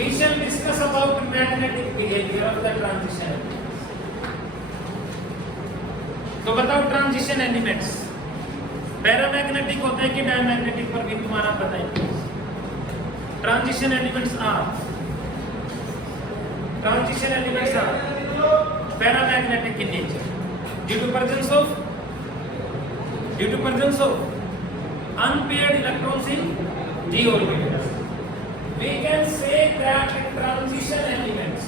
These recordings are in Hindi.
we shall discuss about magnetic behavior of the transition elements. तो बताओ ट्रांजिशन एलिमेंट्स पैरामैग्नेटिक होते हैं कि डायमैग्नेटिक पर भी तुम्हारा पता है। Transition elements are paramagnetic in nature due to presence of unpaired electrons in d orbitals. We can say that transition elements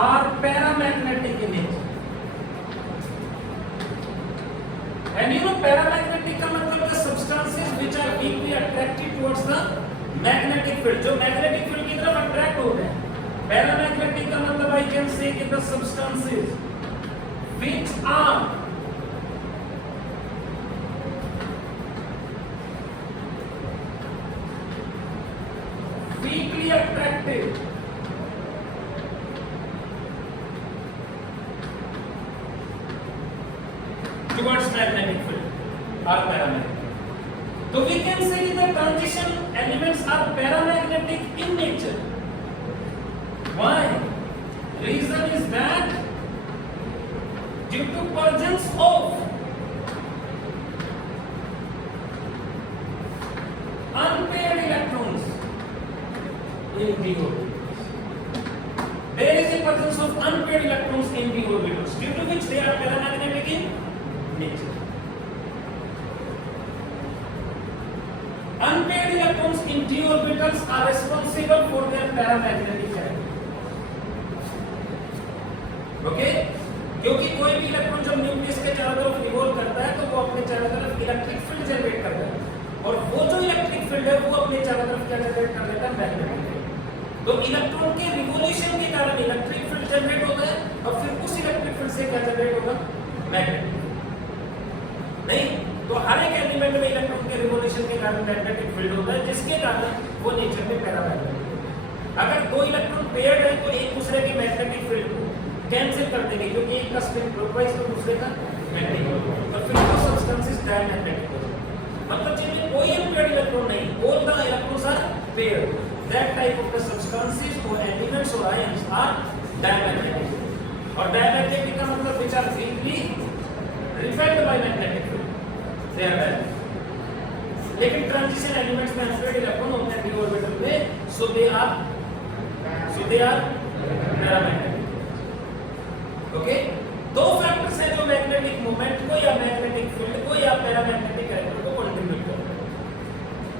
are paramagnetic in nature. And you know paramagnetic का मतलब the substances which are weakly attracted towards the magnetic field, जो magnetic field की तरफ attract होते हैं। Paramagnetic का मतलब I can say कि the substances which are weakly attracted towards magnetic field are paramagnetic. So we can say that transition elements are paramagnetic in nature. Why? Reason is that due to presence of unpaired electrons in d orbitals. There is a presence of unpaired electrons in d orbitals, due to which they are paramagnetic in nature. Unpaired electrons in d orbitals are responsible for their paramagnetic character. Okay? क्योंकि कोई भी इलेक्ट्रॉन जब न्यूक्लियस के चारों तरफ रिवॉल्व करता है तो वो अपने चारों तरफ इलेक्ट्रिक फील्ड जनरेट करता है, और वो जो इलेक्ट्रिक फील्ड है वो अपने चारों तरफ क्या जनरेट कर लेता है, मैग्नेटिक फील्ड। तो इलेक्ट्रॉन के रिवॉल्यूशन के कारण इलेक्ट्रिक फील्ड जनरेट होता है, और फिर उस इलेक्ट्रिक फील्ड से क्या जनरेट होगा, मैग्नेटिक। नहीं तो हर एक एलिमेंट में इलेक्ट्रॉन के रिवॉल्यूशन के कारण मैग्नेटिक फील्ड होता है, जिसके कारण वो नेचर में पैरामैग्नेटिक। अगर दो इलेक्ट्रॉन पेयर्ड है तो एक दूसरे के मैग्नेटिक फील्ड को कैंसिल कर देंगे, क्योंकि एक का स्पिन क्लॉकवाइज तो दूसरे का मैग्नेटिक होगा, और फिर वो सब्सटेंसेस डायमैग्नेटिक हो जाएंगे। मतलब जिनमें कोई अनपेयर्ड इलेक्ट्रॉन नहीं, all the electrons are paired, that type of the substances और एलिमेंट्स और आयंस आर डायमैग्नेटिक। और डायमैग्नेटिक का मतलब which are weakly repelled by magnetic field, they are diamagnetic. लेकिन ट्रांजिशन एलिमेंट्स में अनपेयर्ड इलेक्ट्रॉन होते हैं d ऑर्बिटल में, so they are paramagnetic. Okay, दो फैक्टर्स हैं जो मैग्नेटिक मोमेंट को या मैग्नेटिक फील्ड को या पैरामैग्नेटिक कैरेक्टर को कंट्रीब्यूट करते हैं।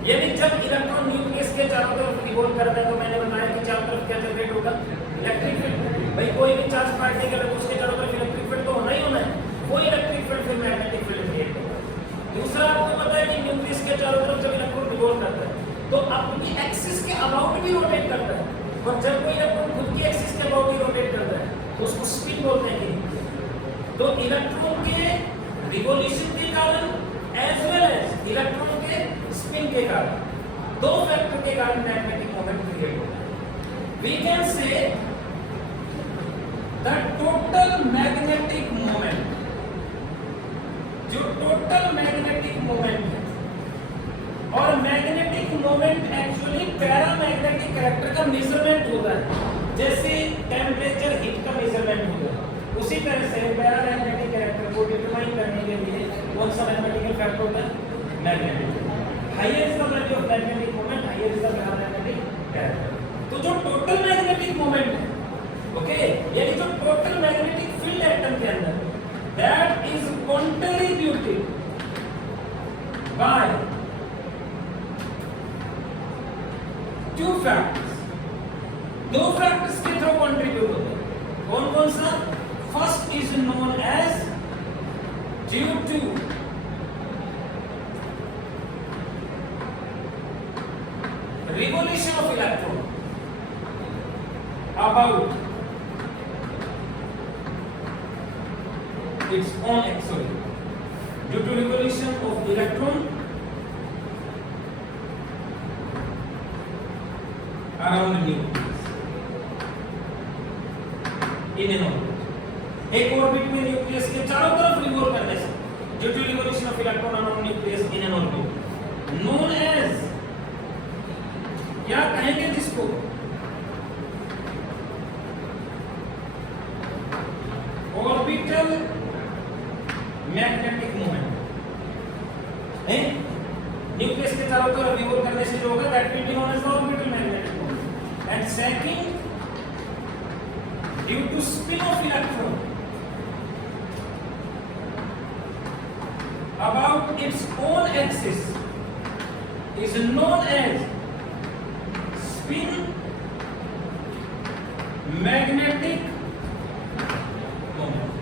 यानी जब इलेक्ट्रॉन न्यूक्लियस के चारों तरफ रिवॉल्व करता है तो मैंने बताया कि चारों तरफ क्या जनरेट होगा, इलेक्ट्रिक फील्ड। भाई कोई भी चार्ज पार्टिकल है उसके चारों तरफ इलेक्ट्रिक फील्ड तो होना ही होना है, वो इलेक्ट्रिक फील्ड फिर मैग्नेटिक फील्ड क्रिएट होगा। दूसरा आपको पता है कि न्यूक्लियस के चारों तरफ जब इलेक्ट्रॉन रिवॉल्व करता है तो अपनी एक्सिस के अबाउट भी रोटेट करता है, और जब कोई इलेक्ट्रॉन खुद की एक्सिस के अबाउट भी रोटेट करता है तो उसको स्पिन बोलते हैं। तो इलेक्ट्रॉन के रिवॉल्यूशन के कारण एज वेल एज इलेक्ट्रॉन के स्पिन के कारण, दो फैक्टर के कारण मैग्नेटिक मोमेंट क्रिएट होता है। We can say the total magnetic moment, जो टोटल मैग्नेटिक मोमेंट है, और magnetic moment actually paramagnetic character का मेजरमेंट होता है। जैसे टेम्परेचर हीट का मेजरमेंट होता है, उसी तरह से पैरामैग्नेटिक कैरेक्टर को डिटरमाइन करने के लिए कौन सा मैथमेटिकल फैक्टर होता है, magnetic. Higher is the value of magnetic moment, higher is the paramagnetic character. तो जो टोटल मैग्नेटिक मोमेंट है, ओके, यानी जो टोटल मैग्नेटिक फील्ड एटम के अंदर, that is contributed by two factors. दो फैक्टर्स के थ्रू कंट्रीब्यूट होते हैं। कौन कौन सा? First is known as due to revolution of electron about its own axis, due to revolution of electron around the nucleus in an orbit। एक ऑर्बिट में न्यूक्लियस के चारों तरफ रिवॉल्व करने से due to revolution of electron around nucleus in an orbit known as, क्या कहेंगे जिसको, ऑर्बिटल मैग्नेटिक मोमेंट है। न्यूक्लियस के चारों तरफ रिवॉल्व करने से जो होगा that will be known as orbital magnetic moment. And second, due to spin of electron about its own axis is known as spin magnetic moment.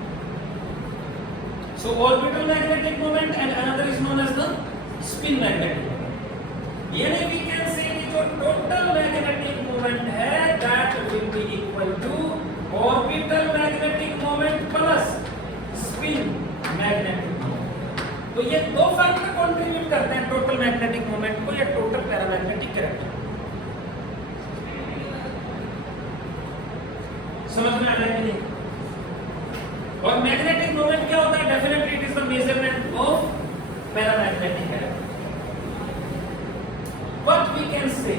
So orbital magnetic moment and another is known as the spin magnetic moment. यानी we can say कि जो total magnetic moment है that will be equal to orbital magnetic moment plus spin magnetic moment. तो ये दो फैक्टर कंट्रीब्यूट करते हैं टोटल मैग्नेटिक मोमेंट को या टोटल पैरामैग्नेटिक कैरेक्टर। समझ में आ रहा है कि नहीं? और मैग्नेटिक मोमेंट क्या होता है? Definitely it is the measurement of paramagnetic character. What we can say,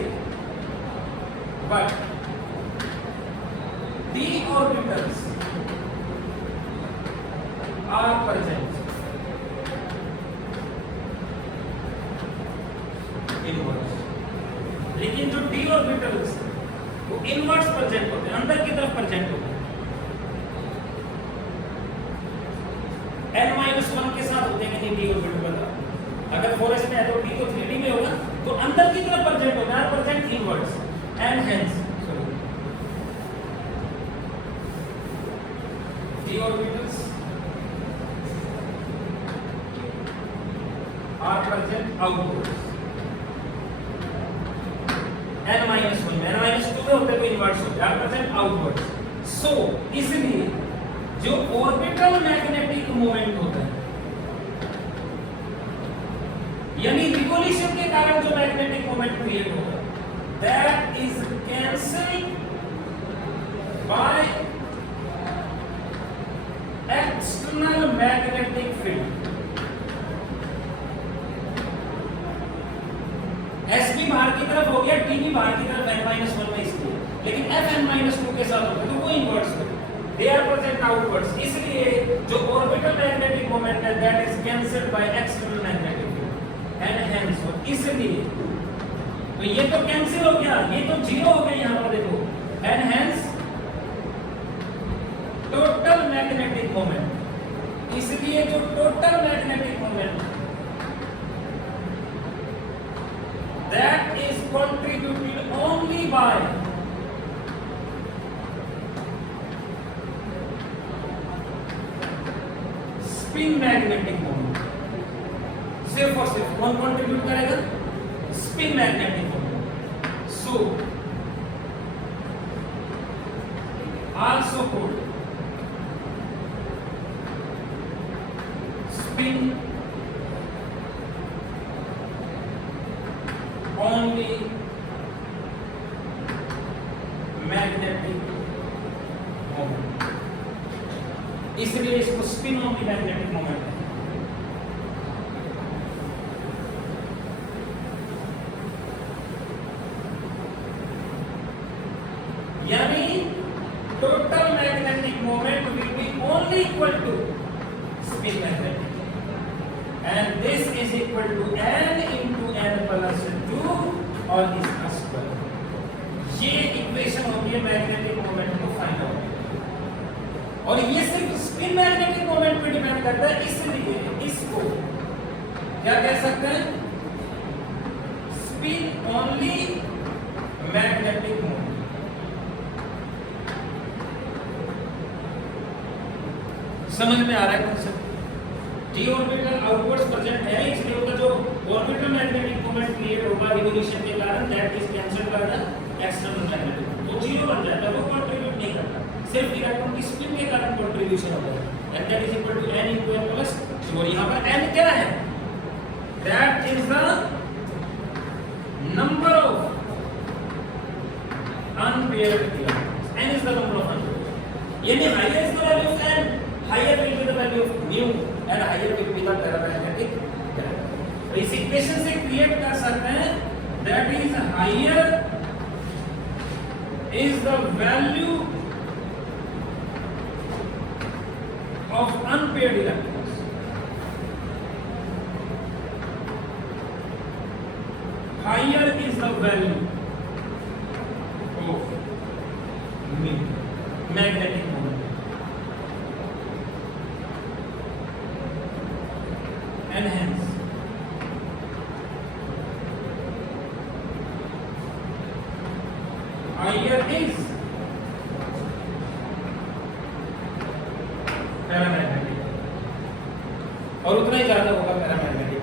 but the orbitals are present inverse, लेकिन जो डी ऑर्बिटल्स वो इनवर्स प्रेजेंट होते हैं, अंदर की तरफ प्रेजेंट होते हैं। n-1 के साथ होते हैं कि डी ऑर्बिटल बता, अगर 4s में है तो d तो 3d में होगा, तो अंदर की तरफ प्रेजेंट होते हैं, present inverse and hence d orbitals are present outwards. n-1 में n-2 में होते तो इनवर्स होते हैं, प्रेजेंट आउटवर्ड्स। सो इसलिए जो ऑर्बिटल मैग्नेटिक मोमेंट होता है, यानी रिवोल्यूशन के कारण जो मैग्नेटिक मोमेंट क्रिएट होगा, that is cancelled by external magnetic field. S भी बाहर की तरफ हो गया, T भी बाहर की तरफ n-1 में इसलिए, लेकिन F n-2 के साथ होता है तो वो इनवर्स होता है, they are present outwards। इसलिए जो ऑर्बिटल मैग्नेटिक मोमेंट है that is cancelled by external magnetic field and hence, इसलिए तो ये तो कैंसिल हो गया, ये तो जीरो हो गया यहाँ पर देखो, and hence total magnetic moment. इसलिए जो total magnetic moment that is contributed only by spin magnetic moment। सिर्फ और सिर्फ कौन कंट्रीब्यूट करेगा? Spin magnetic moment. So also called spin only magnetic moment, इसलिए इसको स्पिन only magnetic moment है। यानी total magnetic moment will be only equal to spin magnetic, and this is equal to n into n plus 2 और इसका स्क्वायर। ये इक्वेशन होती है मैग्नेटिक मोमेंट को फाइंड आउट, और ये सिर्फ स्पिन मैग्नेटिक मोमेंट पे डिपेंड करता है, इसलिए इसको क्या कह सकते हैं? Spin only magnetic moment. समझ में आ रहा है concept? D orbital outwards present है, इसलिए उसका जो ऑर्बिटल मैग्नेटिक मोमेंट क्रिएट होगा रिवोल्यूशन के कारण, that is cancelled by the external magnetic, तो जीरो बन जाता है, वो कंट्रीब्यूट नहीं करता, सिर्फ इलेक्ट्रॉन की स्पिन के कारण कंट्रीब्यूशन होता है, and that is equal to n into n plus 2। और यहां पर n क्या है? That is the number of unpaired electrons, n is the number of unpaired, यानी higher is the value of n, higher will be the value of mu and higher will be the paramagnetic current। तो इस इक्वेशन से क्रिएट कर सकते हैं that is higher is the value of unpaired electrons. Higher is the value of magnetic moment. And hence higher is paramagnetic और उतना ही ज्यादा होगा paramagnetic.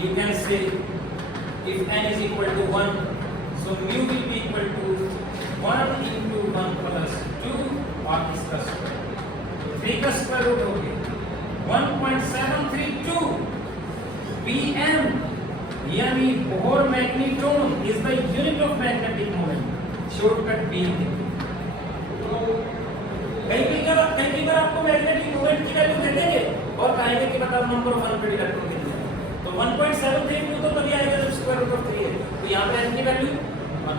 You can say if n is equal to 1, so mu will be equal to 1 into 1 plus 2 और इसका स्क्वायर, 3 का स्क्वायर रूट हो गया 1.732 Pm, यानी Bohr magneton is the unit of magnetic moment, shortcut B। कई बार आपको मैग्नेटिक मोमेंट की वैल्यू दे देंगे और कहेंगे कि बताओ नंबर ऑफ अनपेयर्ड इलेक्ट्रॉन कितने हैं, तो 1.732 तो तभी आएगा जब स्क्वायर रूट ऑफ 3 है, तो यहाँ पे n की वैल्यू 1।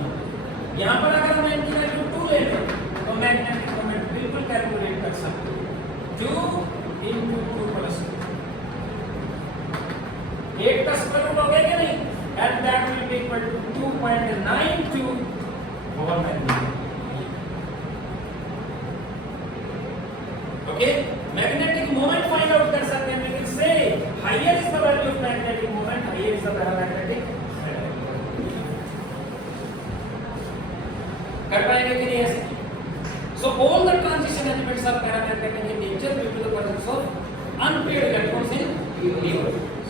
यहाँ पर अगर हम n की वैल्यू 2 ले लें तो मैग्नेटिक मोमेंट बिल्कुल कैलकुलेट कर सकते हैं, 2 into 2 plus 2, 8 का स्क्वायर रूट हो गया क्या नहीं, and that will be equal to 2.92 over magnetic। Okay, magnetic moment find out कर सकते हैं, लेकिन say higher is the value of magnetic moment, higher is the paramagnetic. कर पाएंगे कि नहीं ऐसे? So all the transition elements are paramagnetic in nature due to the presence of unpaired electrons in d orbitals।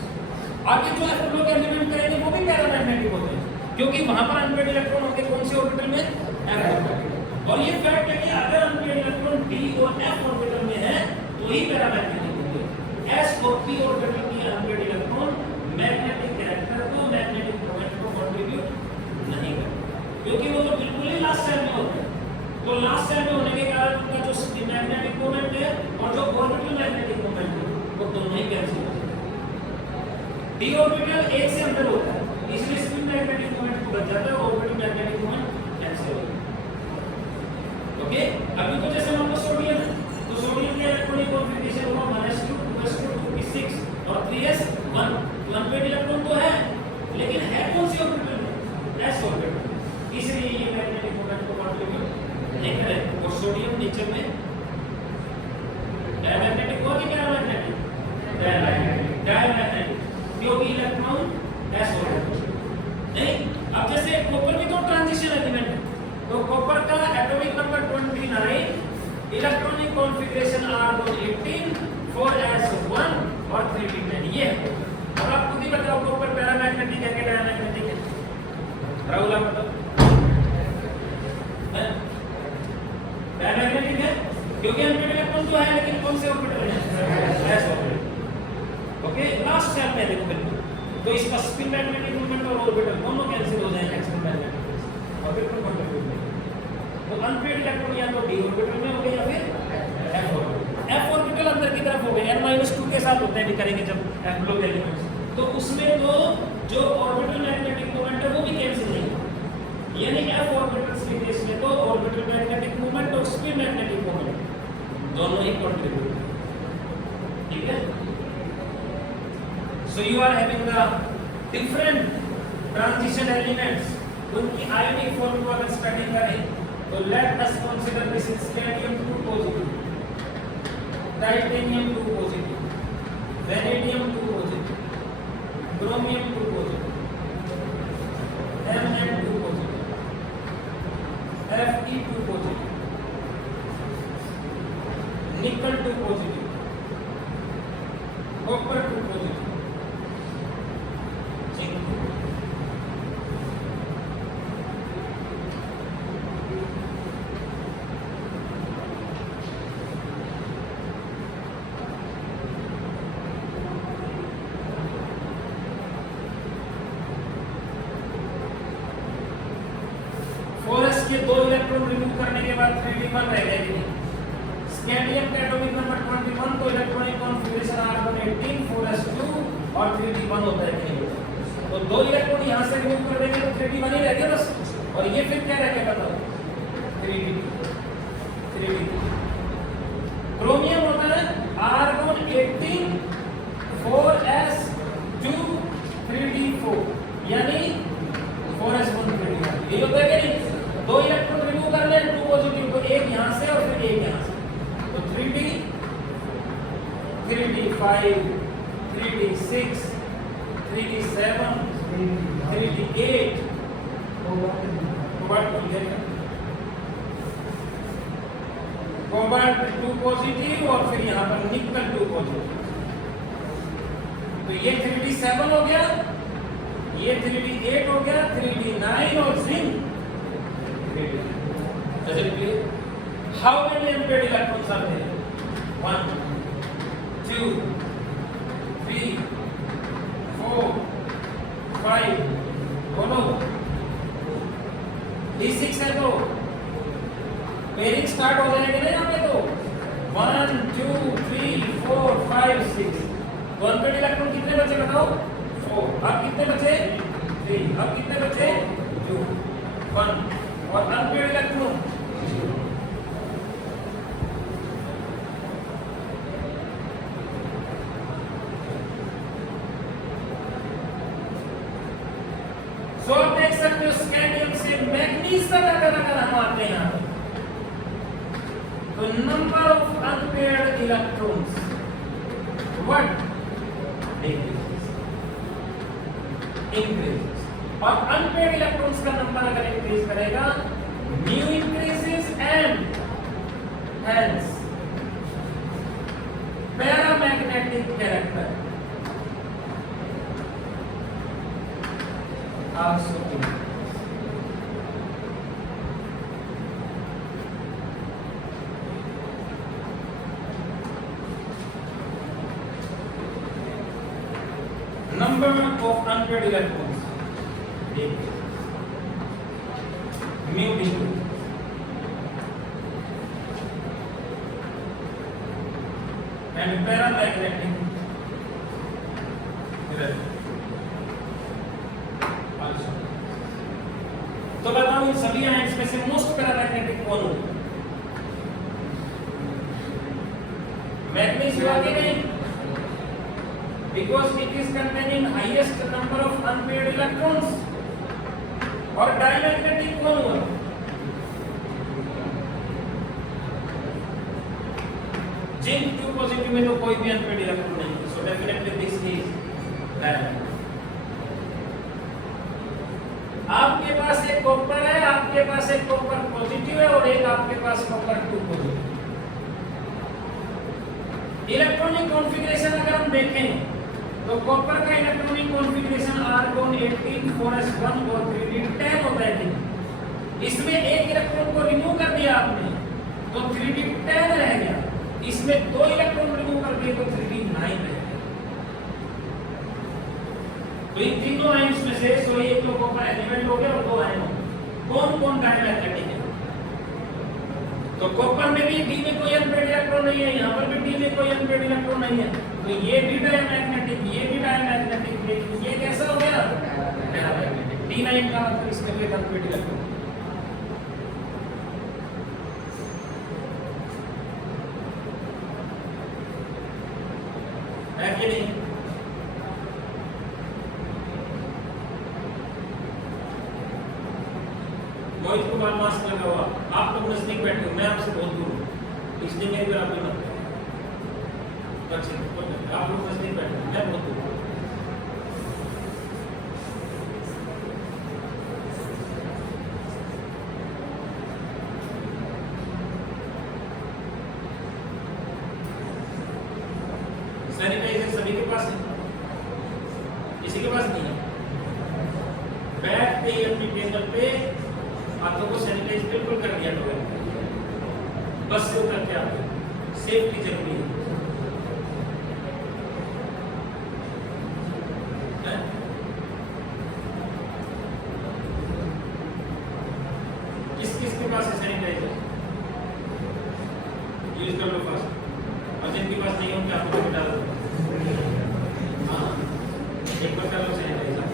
आगे जो f लोग एलिमेंट करेंगे वो भी पैरामैग्नेटिक होते हैं, क्योंकि वहां पर अनपेयर्ड इलेक्ट्रॉन होंगे कौन से ऑर्बिटल में, f ऑर्बिटल। और ये फैक्ट है कि अगर अनपेयर्ड इलेक्ट्रॉन d और f ऑर्बिटल में है तो ही पैरामैग्नेटिक होंगे। s और p ऑर्बिटल की अनपेयर्ड इलेक्ट्रॉन मैग्नेटिक कैरेक्टर को, मैग्नेटिक मोमेंट को कंट्रीब्यूट नहीं करते, क्योंकि वो तो बिल्कुल ही लास्ट सेल में होते हैं। तो लास्ट सेल में होने के कारण उनका जो मैग्नेटिक मोमेंट है और जो ऑर्बिटल मैग्नेटिक मोमेंट है वो दोनों ही कैंसिल हो जाते हैं। डी ऑर्बिटल एक से अंदर होता है, इसलिए स्पिन मैग्नेटिक मोमेंट को बच जाता है, ऑर्बिटल मैग्नेटिक मोमेंट कैंसिल हो जाता है। ओके, अभी तो जैसे मान लो सोडियम है, तो सोडियम के इलेक्ट्रॉनिक कॉन्फ़िगरेशन होगा 1s2 2s2 2p6 और 3s1। अनपेयर्ड इलेक्ट्रॉन तो है, लेकिन है कौन सी ऑर्बिटल में, s ऑर्बिटल, इसलिए ये मैग्नेटिक मोमेंट को कंट्रीब्यूट नहीं करे। और सोडियम नेचर में डायमैग्नेटिक हुआ कि पैरामैग्नेटिक, डायमैग्नेटिक, क्योंकि इलेक्ट्रॉन s ऑर्बिटल नहीं। अब जैसे कॉपर भी तो ट्रांजिशन एलिमेंट है, तो कॉपर का atomic number 29, electronic configuration R118 4s1 और 3p10 ये है। अब आप खुद ही बताओ कॉपर पैरामैग्नेटिक है कि डायमैग्नेटिक है? राहुल आप बताओ। डायमैग्नेटिक है क्योंकि अनपेयर्ड इलेक्ट्रॉन तो है, लेकिन कौन से ऑर्बिटल है, s orbital. Okay, last step में देखो बिल्कुल, तो इसका स्पिन मैग्नेटिक मोमेंट और ऑर्बिटल दोनों कैंसिल हो जाएंगे एक्सटर्नल मैग्नेटिक ऑर्बिटल कंट्रीब्यूट नहीं। तो अनपेयर्ड इलेक्ट्रॉन या तो d ऑर्बिटल में हो गए या फिर f ऑर्बिटल। f ऑर्बिटल अंदर की तरफ हो गए, n-2 के साथ होते हैं, भी करेंगे जब f लोग एलिमेंट्स, तो उसमें तो जो ऑर्बिटल मैग्नेटिक मोमेंट है वो भी कैंसिल नहीं होगा, यानी f ऑर्बिटल्स के केस में तो ऑर्बिटल मैग्नेटिक मोमेंट और स्पिन मैग्नेटिक मोमेंट दोनों ही कंट्रीब्यूट, ठीक है। So you are having the different transition elements, उनकी आयोनिक फॉर्म को अगर स्टडी करें तो let us consider this is scandium 2 positive, titanium 2 positive, vanadium 2 positive, chromium 2 positive, Mn 2 positive, Fe2 positive, nickel 2 positive, copper 2 positive, zinc 2 positive. Plus के 2 इलेक्ट्रॉन रिमूव करने के बाद 3d1 रह जाएगी। स्कैंडियम का एटॉमिक नंबर 21, तो इलेक्ट्रॉनिक कॉन्फ़िगरेशन R118 4s2 और 3d1 होता है नहीं होता। तो 2 इलेक्ट्रॉन यहां से रिमूव कर देंगे तो 3d1 ही रह गया बस, और ये फिर क्या रह गया बताओ 3d2। क्रोमियम होता है R118 4s2 3d4 यानी 4s1 3d1, ये होता है कि नहीं? 2 इलेक्ट्रॉन रिमूव कर ले 2 पॉजिटिव, तो एक यहां से और फिर एक यहां से, तो 3d 3d5 3d6 3d7 3d8 cobalt 2 positive और फिर यहाँ पर निकल 2 पॉजिटिव, तो ये 3d7 हो गया, ये 3d8 हो गया, 3d9 और zinc 3d। Does it clear? How many unpaired electrons are there? 1 2 3 4 5 बोलो d6 है तो पेयरिंग स्टार्ट हो जाएगी ना यहाँ पे, तो 1 2 3 4 5 6, तो अनपेयर्ड इलेक्ट्रॉन कितने बचे बताओ 4, अब कितने बचे 3, अब कितने बचे 2 1, और अनपेयर्ड इलेक्ट्रॉन सो आप देख सकते हो स्कैंडियम से मैग्नीज तक अगर हम आते हैं यहाँ तो number of unpaired electrons what increases, और अनपेयर्ड इलेक्ट्रॉन्स का नंबर अगर इंक्रीज करेगा new increases and hence paramagnetic character also increases. Number of unpaired electrons decreases. Mu decreases. And paramagnetic electrons. तो बताओ इन सभी आयंस में से मोस्ट पैरामैग्नेटिक कौन होगा? मैग्नीज हुआ कि नहीं? Because it is containing highest number of unpaired electrons. और डायमैग्नेटिक कौन हुआ? जिंक 2 पॉजिटिव में तो कोई भी अनपेयर्ड इलेक्ट्रॉन नहीं है, so definitely this is diamagnetic. आपके पास एक कॉपर है, आपके पास एक कॉपर पॉजिटिव है और एक आपके पास कॉपर 2 पॉजिटिव। इलेक्ट्रॉनिक कॉन्फ़िगरेशन अगर हम देखें तो कॉपर का इलेक्ट्रॉनिक कॉन्फ़िगरेशन R118 4s1 और 3d10 होता है। इसमें एक इलेक्ट्रॉन को रिमूव कर दिया आपने तो 3d10 रह गया, इसमें 2 इलेक्ट्रॉन रिमूव कर दिए तो 3d9 रह गया। तो इन तीनों आयंस में से सो एक तो कॉपर एलिमेंट हो गया और 2 आयन हो गए। कौन कौन डायमैग्नेटिक है? तो कॉपर में भी डी में कोई अनपेयर्ड इलेक्ट्रॉन नहीं है, यहाँ पर भी डी में कोई अनपेयर्ड इलेक्ट्रॉन नहीं है, तो ये भी डायमैग्नेटिक, ये भी डायमैग्नेटिक, ये कैसा हो गया पैरामैग्नेटिक। D9 का मतलब इसमें कोई अनपेयर्ड इलेक्ट्रॉन है कि नहीं? मोहित कुमार मास्क लगा हुआ, आप लोग नजदीक बैठे हो, मैं आपसे बहुत दूर हूँ, इसलिए मेरी बात भी मत करो। अच्छा, आप लोग नजदीक बैठे हो, मैं बहुत दूर हूँ। सैनिटाइजर सभी के पास है, किसी के पास नहीं है? बैठ के अपनी टेबल पे हाथों को सैनिटाइज बिल्कुल कर दिया करो, बस से उतर के आओ, सेफ्टी जरूरी है। किसके नहीं हो क्या आपको डाल दो। हाँ एक बार कर लो सैनिटाइजर।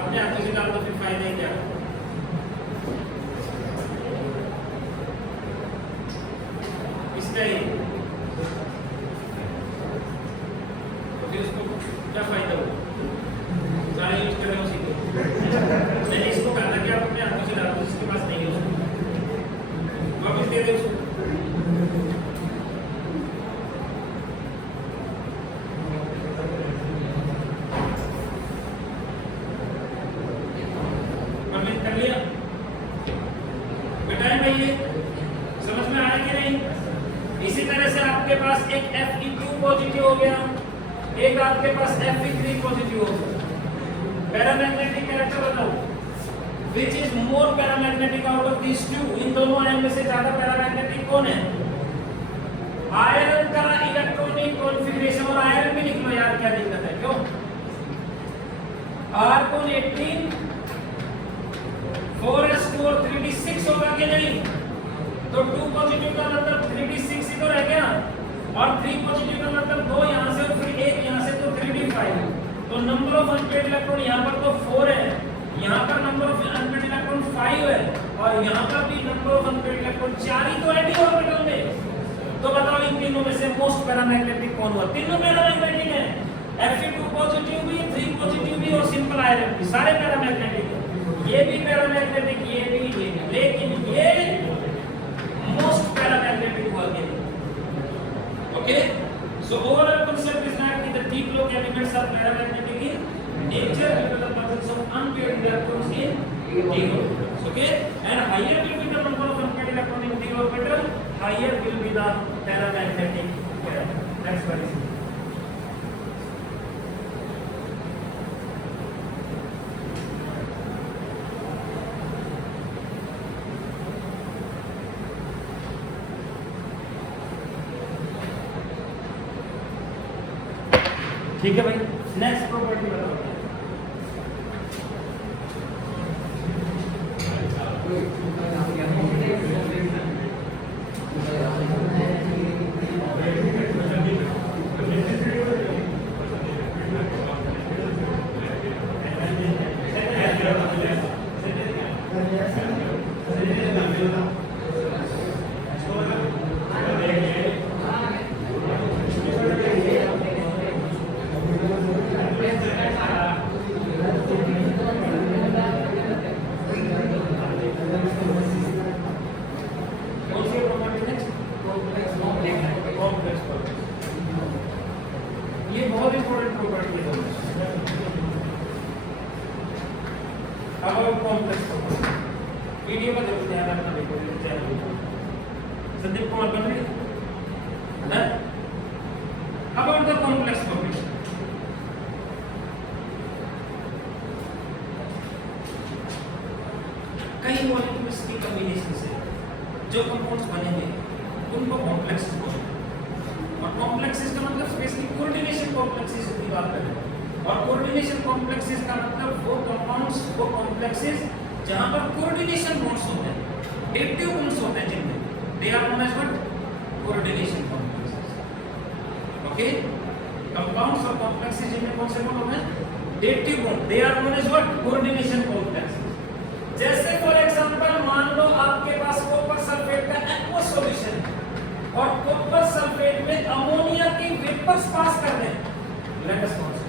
अपने हाथों से डाल दो फिर फायदा ही क्या। इसका ही तो फिर उसको क्या फायदा हुआ, सारे यूज करें उसी को। मैंने इसको कहा था कि आप अपने हाथों से डाल दो, जिसके पास नहीं है उसको वापस दे दे उसको। कर लिया बेटा भाई, ये समझ में आया कि नहीं। इसी तरह से आपके पास एक Fe2 पॉजिटिव हो गया, एक आपके पास Fe3 पॉजिटिव हो गया। पैरामैग्नेटिक कैरेक्टर बताओ, which is more paramagnetic out of these two। इन दोनों आयन में से ज्यादा पैरामैग्नेटिक कौन है? आयरन का इलेक्ट्रॉनिक कॉन्फ़िगरेशन, और आयरन भी लिख लो यार, क्या दिक्कत है, क्यों? आर्गन 18 4s2 और 3d6 होगा कि नहीं? तो 2 पॉजिटिव का मतलब 3d6 ही तो रह गया, और 3 पॉजिटिव का मतलब 2 यहां से और फिर 1 यहां से, तो 3d5। तो नंबर ऑफ अनपेयर्ड इलेक्ट्रॉन यहां पर तो 4 है, यहां पर नंबर ऑफ अनपेयर्ड इलेक्ट्रॉन 5 है, और यहां पर भी नंबर ऑफ अनपेयर्ड इलेक्ट्रॉन 4 ही तो है d ऑर्बिटल में। तो बताओ इन तीनों में से मोस्ट पैरामैग्नेटिक कौन हुआ? तीनों पैरामैग्नेटिक है, Fe2 पॉजिटिव भी, 3 पॉजिटिव भी, और सिंपल आयरन भी, सारे पैरामैग्नेटिक है। ये भी पैरामैग्नेटिक, ये भी, लेकिन ये मोस्ट पैरामैग्नेटिक हुआ के। Okay, so overall concept is that the deep low elements are paramagnetic in nature due to the presence of unpaired electrons in d orbitals. Okay, and higher will be the number of unpaired electrons in d orbital, higher will be the paramagnetic character. Next one is ठीक है भाई। नेक्स्ट प्रॉपर्टी बताओ। ये बहुत इंपॉर्टेंट प्रॉपर्टी है। अब कॉम्प्लेक्स वीडियो का जरूर ध्यान रखना, देखो संदीप कुमार बन रही है। अब द कॉम्प्लेक्स प्रॉपर्टी, कई मॉलिक्यूल्स की कॉम्बिनेशन से जो कंपाउंड्स बनेंगे उनको कॉम्प्लेक्स बोलते हैं। और कॉम्प्लेक्सेस का मतलब स्पेशली कोऑर्डिनेशन कॉम्प्लेक्सेस की बात करें, और कोऑर्डिनेशन कॉम्प्लेक्सेस का मतलब वो कंपाउंड्स, वो कॉम्प्लेक्सेस जहां पर कोऑर्डिनेशन बॉन्ड्स होते हैं, एक्टिव बॉन्ड्स होते हैं, जिनमें they are known as what? Coordination complexes. Okay, compounds और कॉम्प्लेक्सेस जिनमें कौन से बॉन्ड होते हैं? Active bond, they are known as what? Coordination complexes. जैसे फॉर एग्जांपल मान लो आपके पास कॉपर सल्फेट का एक्वस सॉल्यूशन है, और कॉपर सल्फेट में अमोनिया की वेपर्स पास कर रहे हैं। Let us consider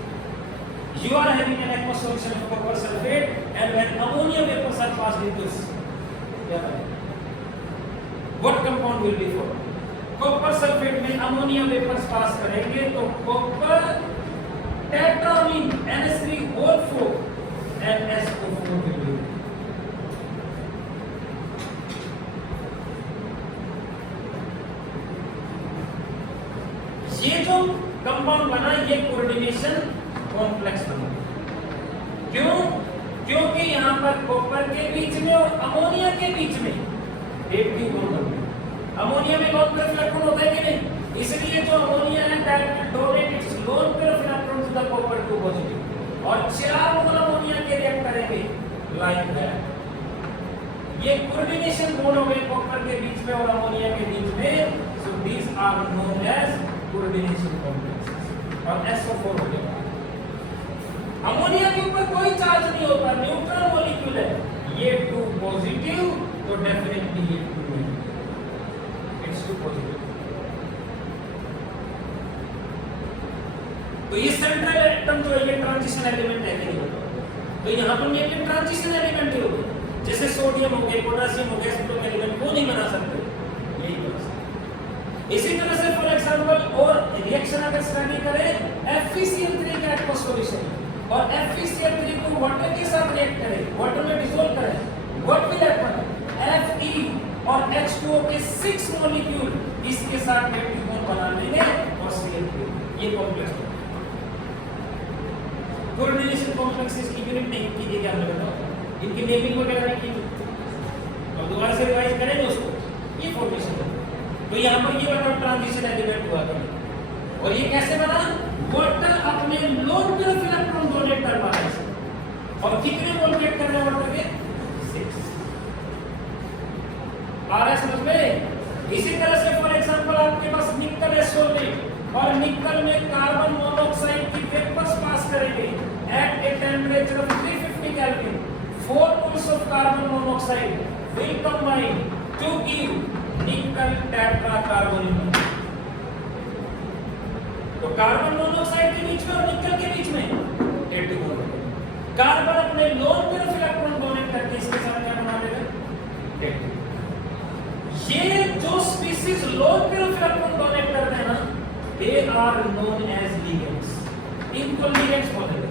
you are having an aqueous solution of copper sulfate, and when ammonia vapors are passed into this, what compound will be formed? Copper sulphate में अमोनिया वेपर्स पास करेंगे तो copper tetrammine NH3O4 NSO4 will be। ये जो कंपाउंड बना, ये कोऑर्डिनेशन कॉम्प्लेक्स बना। क्यों? क्योंकि यहाँ पर कॉपर के बीच में और अमोनिया के बीच में एक भी बॉन्ड है। अमोनिया में लोन पेयर इलेक्ट्रॉन होता है कि नहीं? इसलिए जो अमोनिया है that will donate its lone pair electron to the copper 2 positive, और 4 मोल अमोनिया के रिएक्ट करेंगे लाइक दैट। ये कोऑर्डिनेशन बॉन्ड हो गए कॉपर के बीच में और अमोनिया के बीच में, so these are known as coordination complexes. और SO4 हो गया। अमोनिया के ऊपर कोई चार्ज नहीं होता, न्यूट्रल मॉलिक्यूल है, ये 2 पॉजिटिव, तो डेफिनेटली ये 2 है, इट्स 2 पॉजिटिव। तो ये सेंट्रल एटम जो है ये ट्रांजिशन एलिमेंट है नहीं, तो यहाँ पर ये ट्रांजिशन एलिमेंट ही होगा। जैसे सोडियम हो गया, पोटेशियम हो गया, सब एलिमेंट वो नहीं बना सकते, यही बना सकते। इसी तरह से फॉर एग्जांपल और रिएक्शन अगर स्टडी करें FeCl3 का एक्वस सॉल्यूशन और FeCl3 को वाटर के साथ रिएक्ट करें, वाटर में डिसॉल्व करें, व्हाट विल हैपन? Fe और H2O के 6 मॉलिक्यूल इसके साथ नेगेटिव बॉन्ड बना लेंगे और Cl3, ये कॉम्प्लेक्स कोऑर्डिनेशन कॉम्प्लेक्सेस की यूनिट नहीं कीजिए, क्या मैं बताऊं, इनकी नेमिंग वगैरह नहीं की, और दोबारा से रिवाइज करेंगे उसको, ये फॉर्मेशन है। तो यहाँ पर ये वाटर ट्रांजिशन एलिमेंट हुआ था, और ये कैसे बना? वाटर अपने लोन पे इलेक्ट्रॉन डोनेट कर पा रहा है, और कितने मोल गेट कर रहे हैं वाटर के? 6। आ रहा है समझ में? इसी तरह से फॉर एग्जांपल आपके पास निकल है सोल्वेंट, और निकल में कार्बन मोनोऑक्साइड की वेपर्स पास करेंगे at a temperature of 350 kelvin, 4 moles of carbon monoxide will combine to give nickel tetracarbonate। तो कार्बन मोनोऑक्साइड के बीच में और निकल के बीच में 80 बॉन्ड, कार्बन अपने लोन पे इलेक्ट्रॉन डोनेट करके इसके साथ क्या बना देगा? 80। ये जो species loan pair electron donate करते हैं ना, they are known as ligands, इनको ligands बोलते हैं।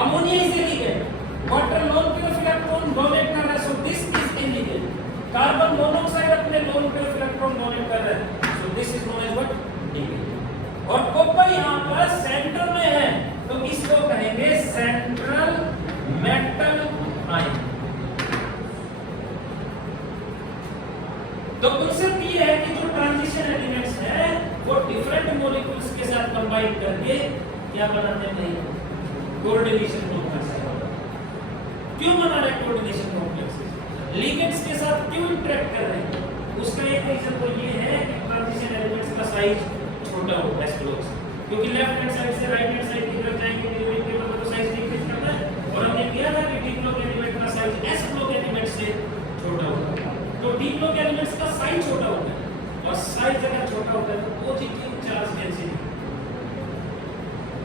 Ammonia is a ligand, water lone pair electron donate कर रहा है, so this is a ligand. Carbon monoxide अपने लोन पे इलेक्ट्रॉन डोनेट कर रहा है, so this is known as what? Ligand. और कॉपर यहां पर सेंटर में है, तो इसको कहेंगे सेंट्रल मेटल आयन। तो कांसेप्ट ये है कि जो ट्रांजिशन एलिमेंट्स है वो डिफरेंट मॉलिक्यूल्स के साथ कंबाइन करके क्या बनाते हैं? Coordination complexes. क्यों बना रहे हैं कोऑर्डिनेशन कॉम्प्लेक्सेस? लिगेंड्स के साथ क्यों इंटरेक्ट कर रहे हैं? उसका एक रीजन तो ये है कि ट्रांजिशन एलिमेंट्स का साइज छोटा होता है स्लोस, क्योंकि लेफ्ट हैंड साइड से राइट हैंड साइड की तरफ जाएंगे तो साइज डिक्रीज करता है, और हमने किया था कि डी ब्लॉक एलिमेंट का साइज एस ब्लॉक एलिमेंट से छोटा होता है। तो डी ब्लॉक एलिमेंट्स का साइज छोटा होता है, और साइज अगर छोटा होता है तो पॉजिटिव चार्ज डेंसिटी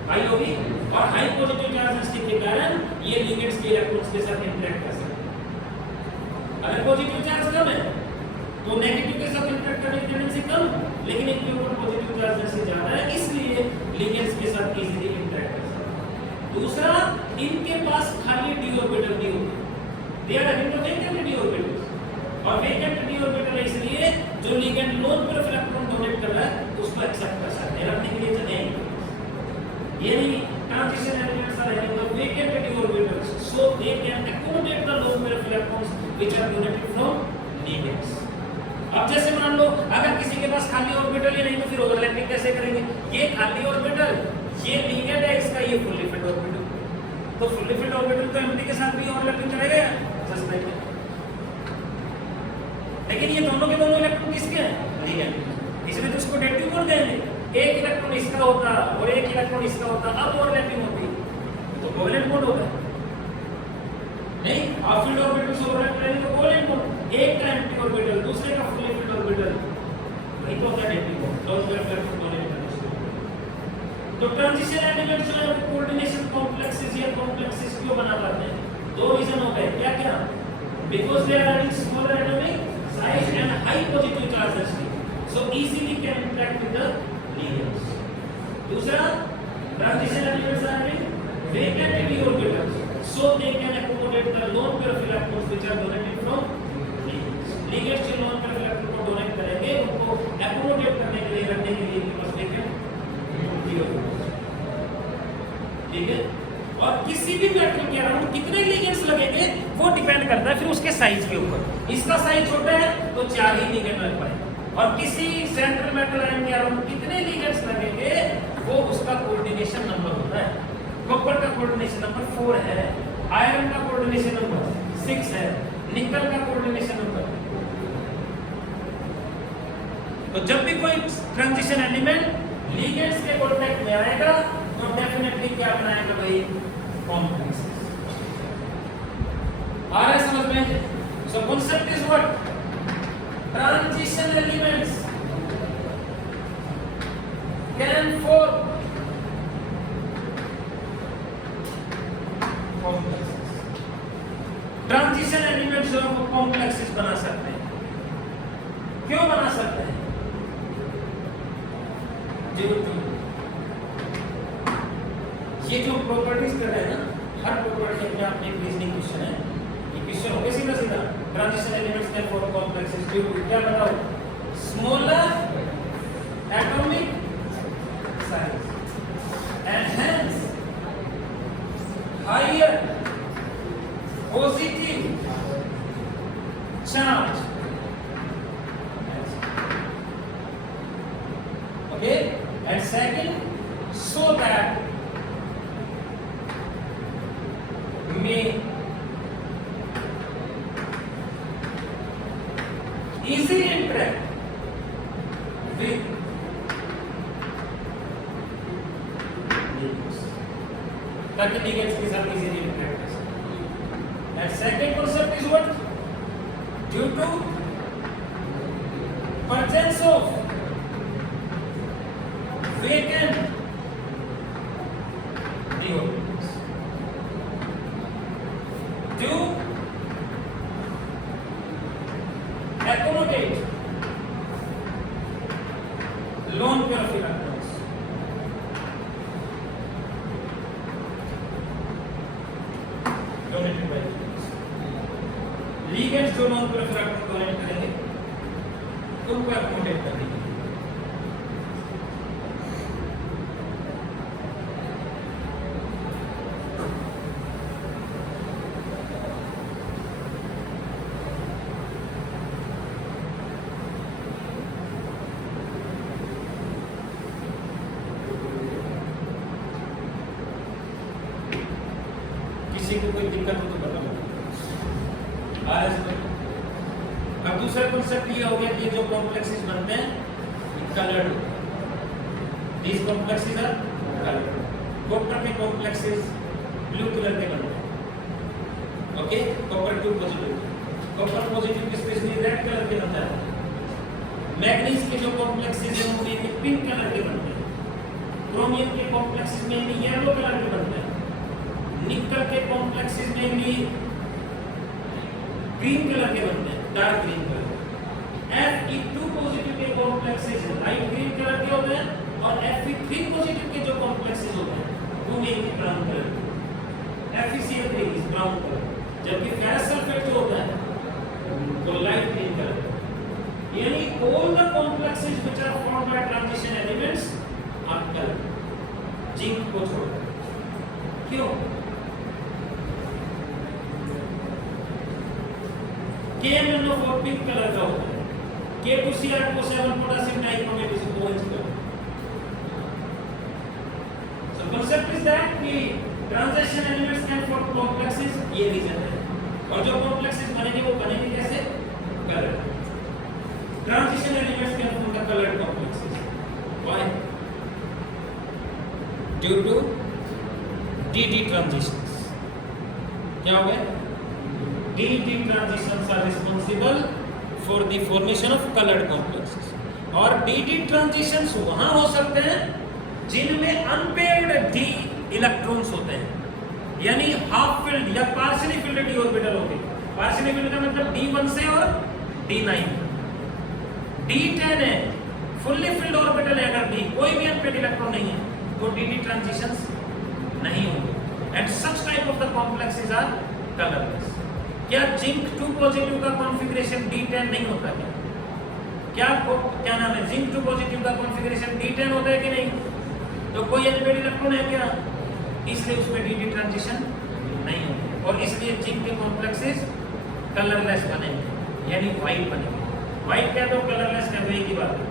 हाई होगी, और हाई पॉजिटिव चार्ज डेंसिटी के कारण ये लिगेंड्स के इलेक्ट्रॉन्स के साथ इंटरेक्ट कर सकते हैं। अगर पॉजिटिव चार्ज कम है तो नेगेटिव के साथ इंटरेक्ट करने की टेंडेंसी कम, लेकिन इनके ऊपर पॉजिटिव चार्ज डेंसिटी ज्यादा है, इसलिए लिगेंड्स के साथ इजीली इंटरेक्ट कर सकते हैं। दूसरा, इनके पास खाली डी ऑर्बिटल नहीं होते, they are having vacant d orbitals, और वेकेंट डी ऑर्बिटल इसलिए जो ligand lone pair electron donate कर रहा है उसको एक्सेप्ट कर सकते हैं, रखने के लिए जगह ये नहीं। Transition elements are having the vacant d orbitals, so they can accommodate the lone pair electrons which are donated from ligands. अब जैसे मान लो अगर किसी के पास खाली ऑर्बिटल ही नहीं तो फिर ओवरलैपिंग कैसे करेंगे? ये खाली ऑर्बिटल, ये लिगेंड है इसका, ये फुल्ली फिल्ड ऑर्बिटल, तो फुल्ली फिल्ड ऑर्बिटल तो एम्प्टी के साथ भी ओवरलैपिंग करेगा जस्ट लाइक दैट। लेकिन ये दोनों के दोनों इलेक्ट्रॉन किसके हैं? लिगेंड, इसलिए तो उसको डेटिव बॉन्ड देंगे। एक इलेक्ट्रॉन इसका होता और एक इलेक्ट्रॉन इसका होता, अब ओवरलैपिंग होती तो कोवेलेंट बॉन्ड होता नहीं, हाफ फील्ड ऑर्बिटल से ओवरलैप करेंगे तो कोवेलेंट बॉन्ड, एक का एम्प्टी ऑर्बिटल दूसरे का फुल्ली फिल्ड ऑर्बिटल, वही तो होता है dative bond. Close electron donate करने। तो ट्रांजिशन एलिमेंट जो है कोऑर्डिनेशन कॉम्प्लेक्सेस या कॉम्प्लेक्सेस क्यों बना पाते हैं? दो रीजन हो गए, क्या क्या? Because they are having smaller atomic size and high positive charge density, so easily can interact with the ligands. दूसरा, transition elements are having vacant d orbitals, so they can accommodate the lone pair of electrons which are donated from ligands. Ligands जो lone pair of electrons को donate करेंगे उनको accommodate करने के लिए, रखने के लिए इनके पास vacant d orbitals, ठीक है? और किसी भी मेटल के अराउंड कितने लिगेंड्स लगेंगे वो डिपेंड करता है फिर उसके साइज के ऊपर। इसका साइज छोटा है तो 4 ही लिगेंड लग पाए, और किसी सेंट्रल मेटल आयन के अराउंड कितने लिगेंड्स लगेंगे वो उसका कोऑर्डिनेशन नंबर होता है। कॉपर का कोऑर्डिनेशन नंबर 4 है, आयरन का कोऑर्डिनेशन नंबर 6 है, निकल का कोऑर्डिनेशन होता है। तो जब भी कोई ट्रांजिशन एलिमेंट लिगेंड्स के कांटेक्ट में आएगा तो डेफिनेटली क्या बनाएगा भाई, कॉम्प्लेक्स। आ रहा है समझ में? So concept is what, transition elements can form complexes. Transition elements जो है कॉम्प्लेक्सेस बना सकते हैं। क्यों बना सकते हैं? ये जो प्रॉपर्टीज कर रहे हैं ना, हर प्रॉपर्टी अपने आप में एक रीजनिंग क्वेश्चन है। ये क्वेश्चन हो गया सीधा सीधा, transition elements can form complexes due to, क्या बताओ, smaller atomic size and hence higher positive charge. Okay, and second, so that may easily interact with ligands, ताकि ligands के साथ easily interact कर सके। And second concept is what? Due to presence of vacant d orbitals to accommodate lone pair of electrons. Donated by ligands जो lone pair of electrons donate करेंगे उनको accommodate करने के लिए। किसी को कोई दिक्कत हो तो बताओ। अब दूसरा कॉन्सेप्ट ये हो गया कि जो कॉम्प्लेक्सेस बनते हैं कलर्ड होते हैं। these complexes are colored। Copper के कॉम्प्लेक्सेस ब्लू कलर के बनते हैं। Okay, copper 2 positive, copper positive specially red colour के बनता है। मैग्नीज के जो कॉम्प्लेक्सेस हैं वो ये पिंक कलर के बनते हैं। क्रोमियम के कॉम्प्लेक्सेस में भी येलो कलर के बनते हैं। निकल के कॉम्प्लेक्सेस में भी ग्रीन कलर के बनते हैं, dark green colour. Fe2 positive के कॉम्प्लेक्सेस लाइट ग्रीन कलर के होते हैं और Fe3 पॉजिटिव के जो कॉम्प्लेक्सेस होते हैं वो मेनली ब्राउन कलर के। FeCl3 इज ब्राउन कलर, जबकि फेरस सल्फेट जो होता है वो लाइट ग्रीन कलर। यानी all the complexes which are formed by transition elements are coloured, zinc को छोड़कर। क्यों? KMnO4 पिंक कलर का होता है, K2Cr7 potassium dichromate is orange colour. So concept is that कि transition elements can form complexes, ये रीजन है। और जो कॉम्प्लेक्सेस बनेंगे वो बनेंगे कैसे? Coloured. Transition elements can form the coloured complexes. Why? Due to DD transitions. क्या हो गया? DD transitions are responsible for the formation of colored complexes। और DD transitions वहां हो सकते हैं जिनमें अनपेयर्ड d इलेक्ट्रॉन्स होते हैं, यानी हाफ फिल्ड या पार्शियली फिल्ड d ऑर्बिटल होते हैं। पार्शियली फिल्ड का मतलब d1 से और d9। d10 है फुल्ली फिल्ड ऑर्बिटल है, अगर d कोई भी अनपेयर्ड इलेक्ट्रॉन नहीं है तो DD transitions नहीं होंगे। And such type of the complexes are colourless. क्या जिंक 2 पॉजिटिव का कॉन्फ़िगरेशन D10 नहीं होता क्या नाम है, जिंक 2 पॉजिटिव का कॉन्फ़िगरेशन D10 होता है कि नहीं? तो कोई अनपेयर्ड इलेक्ट्रॉन है क्या? इसलिए उसमें DD ट्रांजिशन नहीं होती और इसलिए जिंक के कॉम्प्लेक्सेस कलरलेस बनेंगे, यानी व्हाइट बनेंगे। व्हाइट क्या तो कलरलेस क्या, एक ही बात है।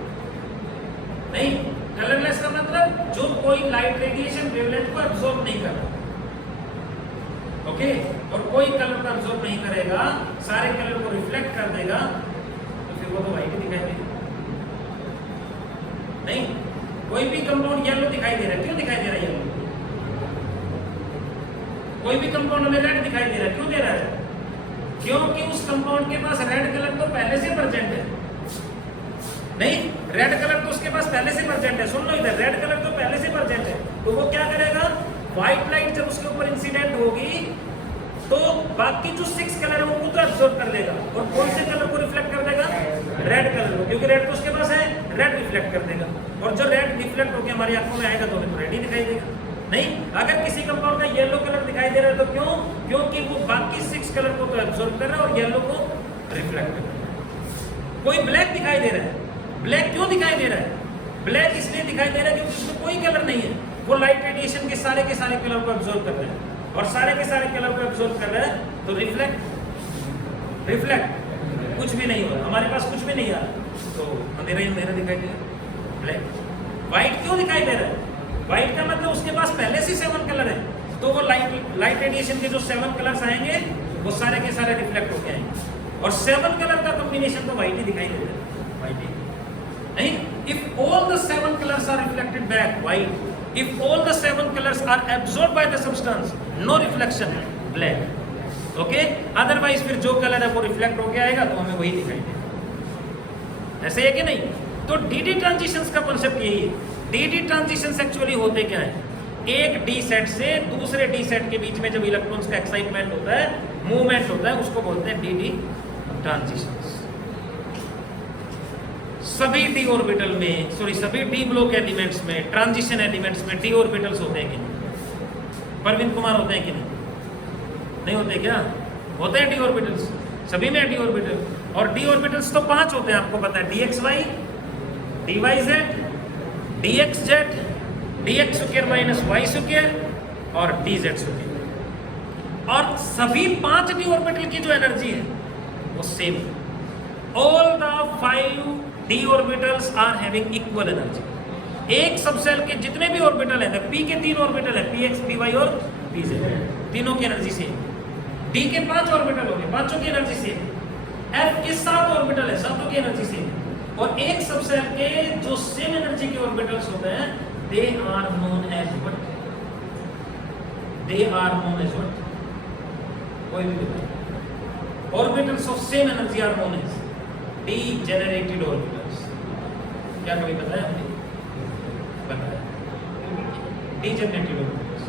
नहीं, कलरलेस का मतलब जो कोई लाइट रेडिएशन वेवलेंथ को अब्सॉर्ब नहीं कर रहा। ओके, और कोई कलर का अब्सॉर्ब नहीं करेगा, सारे कलर को रिफ्लेक्ट कर देगा, तो फिर वो तो व्हाइट ही दिखाई देगा। नहीं, कोई भी कंपाउंड येलो दिखाई दे रहा है, क्यों दिखाई दे रहा है येलो? कोई भी कंपाउंड में रेड दिखाई दे रहा है, क्यों दे रहा है? क्योंकि उस कंपाउंड के पास रेड कलर तो पहले से प्रेजेंट है। नहीं, रेड कलर तो उसके पास पहले से प्रेजेंट है। सुन लो इधर, रेड कलर तो पहले से प्रेजेंट है, तो वो क्या करेगा? व्हाइट लाइट जब उसके ऊपर इंसिडेंट होगी तो बाकी जो 6 कलर है उनको तो एब्सॉर्ब कर लेगा, और कौन से कलर को रिफ्लेक्ट कर देगा? रेड कलर को, क्योंकि रेड तो उसके पास है, रेड रिफ्लेक्ट कर देगा। और जो रेड रिफ्लेक्ट होकर हमारी आंखों में आएगा तो हमें तो रेड ही दिखाई देगा। नहीं, अगर किसी कंपाउंड का येलो कलर दिखाई दे रहा है तो क्यों? क्योंकि वो बाकी 6 कलर को तो एब्सॉर्ब कर रहा है और येलो को रिफ्लेक्ट कर रहा है। कोई ब्लैक दिखाई दे रहा है, ब्लैक क्यों दिखाई दे रहा है? ब्लैक इसलिए दिखाई दे रहा है क्योंकि उसमें कोई कलर नहीं है, वो लाइट रेडिएशन के सारे कलर को एब्सॉर्ब कर रहा है, और सारे के सारे कलर को एब्सॉर्ब कर रहा है, तो रिफ्लेक्ट कुछ भी नहीं हो रहा, हमारे पास कुछ भी नहीं आ रहा, तो अंधेरा ही अंधेरा दिखाई दे रहा है। ब्लैक, व्हाइट क्यों दिखाई दे रहा है? व्हाइट का मतलब उसके पास पहले से 7 कलर है, तो वो लाइट रेडिएशन के जो 7 कलर्स आएंगे वो सारे के सारे रिफ्लेक्ट होके आएंगे, और 7 कलर का कॉम्बिनेशन तो व्हाइट ही दिखाई दे रहा है, व्हाइट ही। नहीं, if all the 7 colors are reflected back white, if all the 7 colors are absorbed by the substance, no reflection, black, okay? Otherwise फिर जो कलर है वो रिफ्लेक्ट होके आएगा तो हमें वही दिखाई देगा। ऐसे है कि नहीं? तो डीडी ट्रांजिशंस का कॉन्सेप्ट यही है। डीडी ट्रांजिशंस एक्चुअली होते क्या है? एक डी सेट से दूसरे डी सेट के बीच में जब इलेक्ट्रॉन्स का एक्साइटमेंट होता है, मूवमेंट होता है, उसको बोलते हैं डीडी ट्रांजिशंस। सभी डी ऑर्बिटल में, सभी डी ब्लॉक एलिमेंट्स में, ट्रांजिशन एलिमेंट्स में डी ऑर्बिटल्स होते हैं कि नहीं? परवीन कुमार, होते हैं कि नहीं होते? क्या होते हैं डी ऑर्बिटल्स? सभी में डी ऑर्बिटल, और डी ऑर्बिटल्स तो 5 होते हैं, आपको पता है, dxy, dyz, dxz, dx² - y² और dz²। और सभी 5 डी ऑर्बिटल की जो एनर्जी है वो सेम है। All the 5 d orbitals are having equal energy. एक सबसेल के जितने भी ऑर्बिटल हैं, p के 3 ऑर्बिटल है, px, py और pz, तीनों की एनर्जी सेम। d के 5 ऑर्बिटल हो गए, पांचों की एनर्जी सेम। f के 7 ऑर्बिटल है, सातों की एनर्जी सेम। और एक सबसेल के जो सेम एनर्जी के ऑर्बिटल्स होते हैं, they are known as what? कोई भी orbitals of same energy are known as degenerated orbitals. क्या कभी बताया हमने? बताया, degenerated orbitals.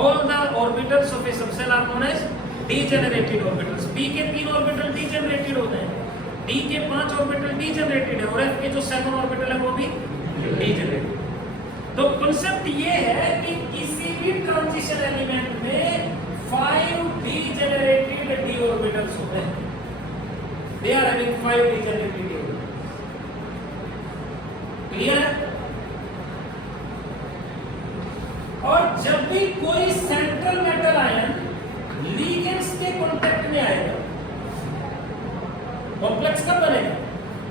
All the orbitals of a subshell are known as degenerated orbitals. p के 3 ऑर्बिटल डीजेनरेटेड होते हैं, d के 5 ऑर्बिटल डीजेनरेटेड है, और f के जो 7 ऑर्बिटल है वो भी डीजेनरेटेड। तो कांसेप्ट ये है कि किसी भी ट्रांजिशन एलिमेंट में 5 डीजेनरेटेड डी ऑर्बिटल्स होते हैं। They are having 5 degenerated orbitals. Clear है? और जब भी कोई सेंट्रल मेटल आयन लिगेंड्स के कांटेक्ट में आएगा, कॉम्प्लेक्स कब बनेगा?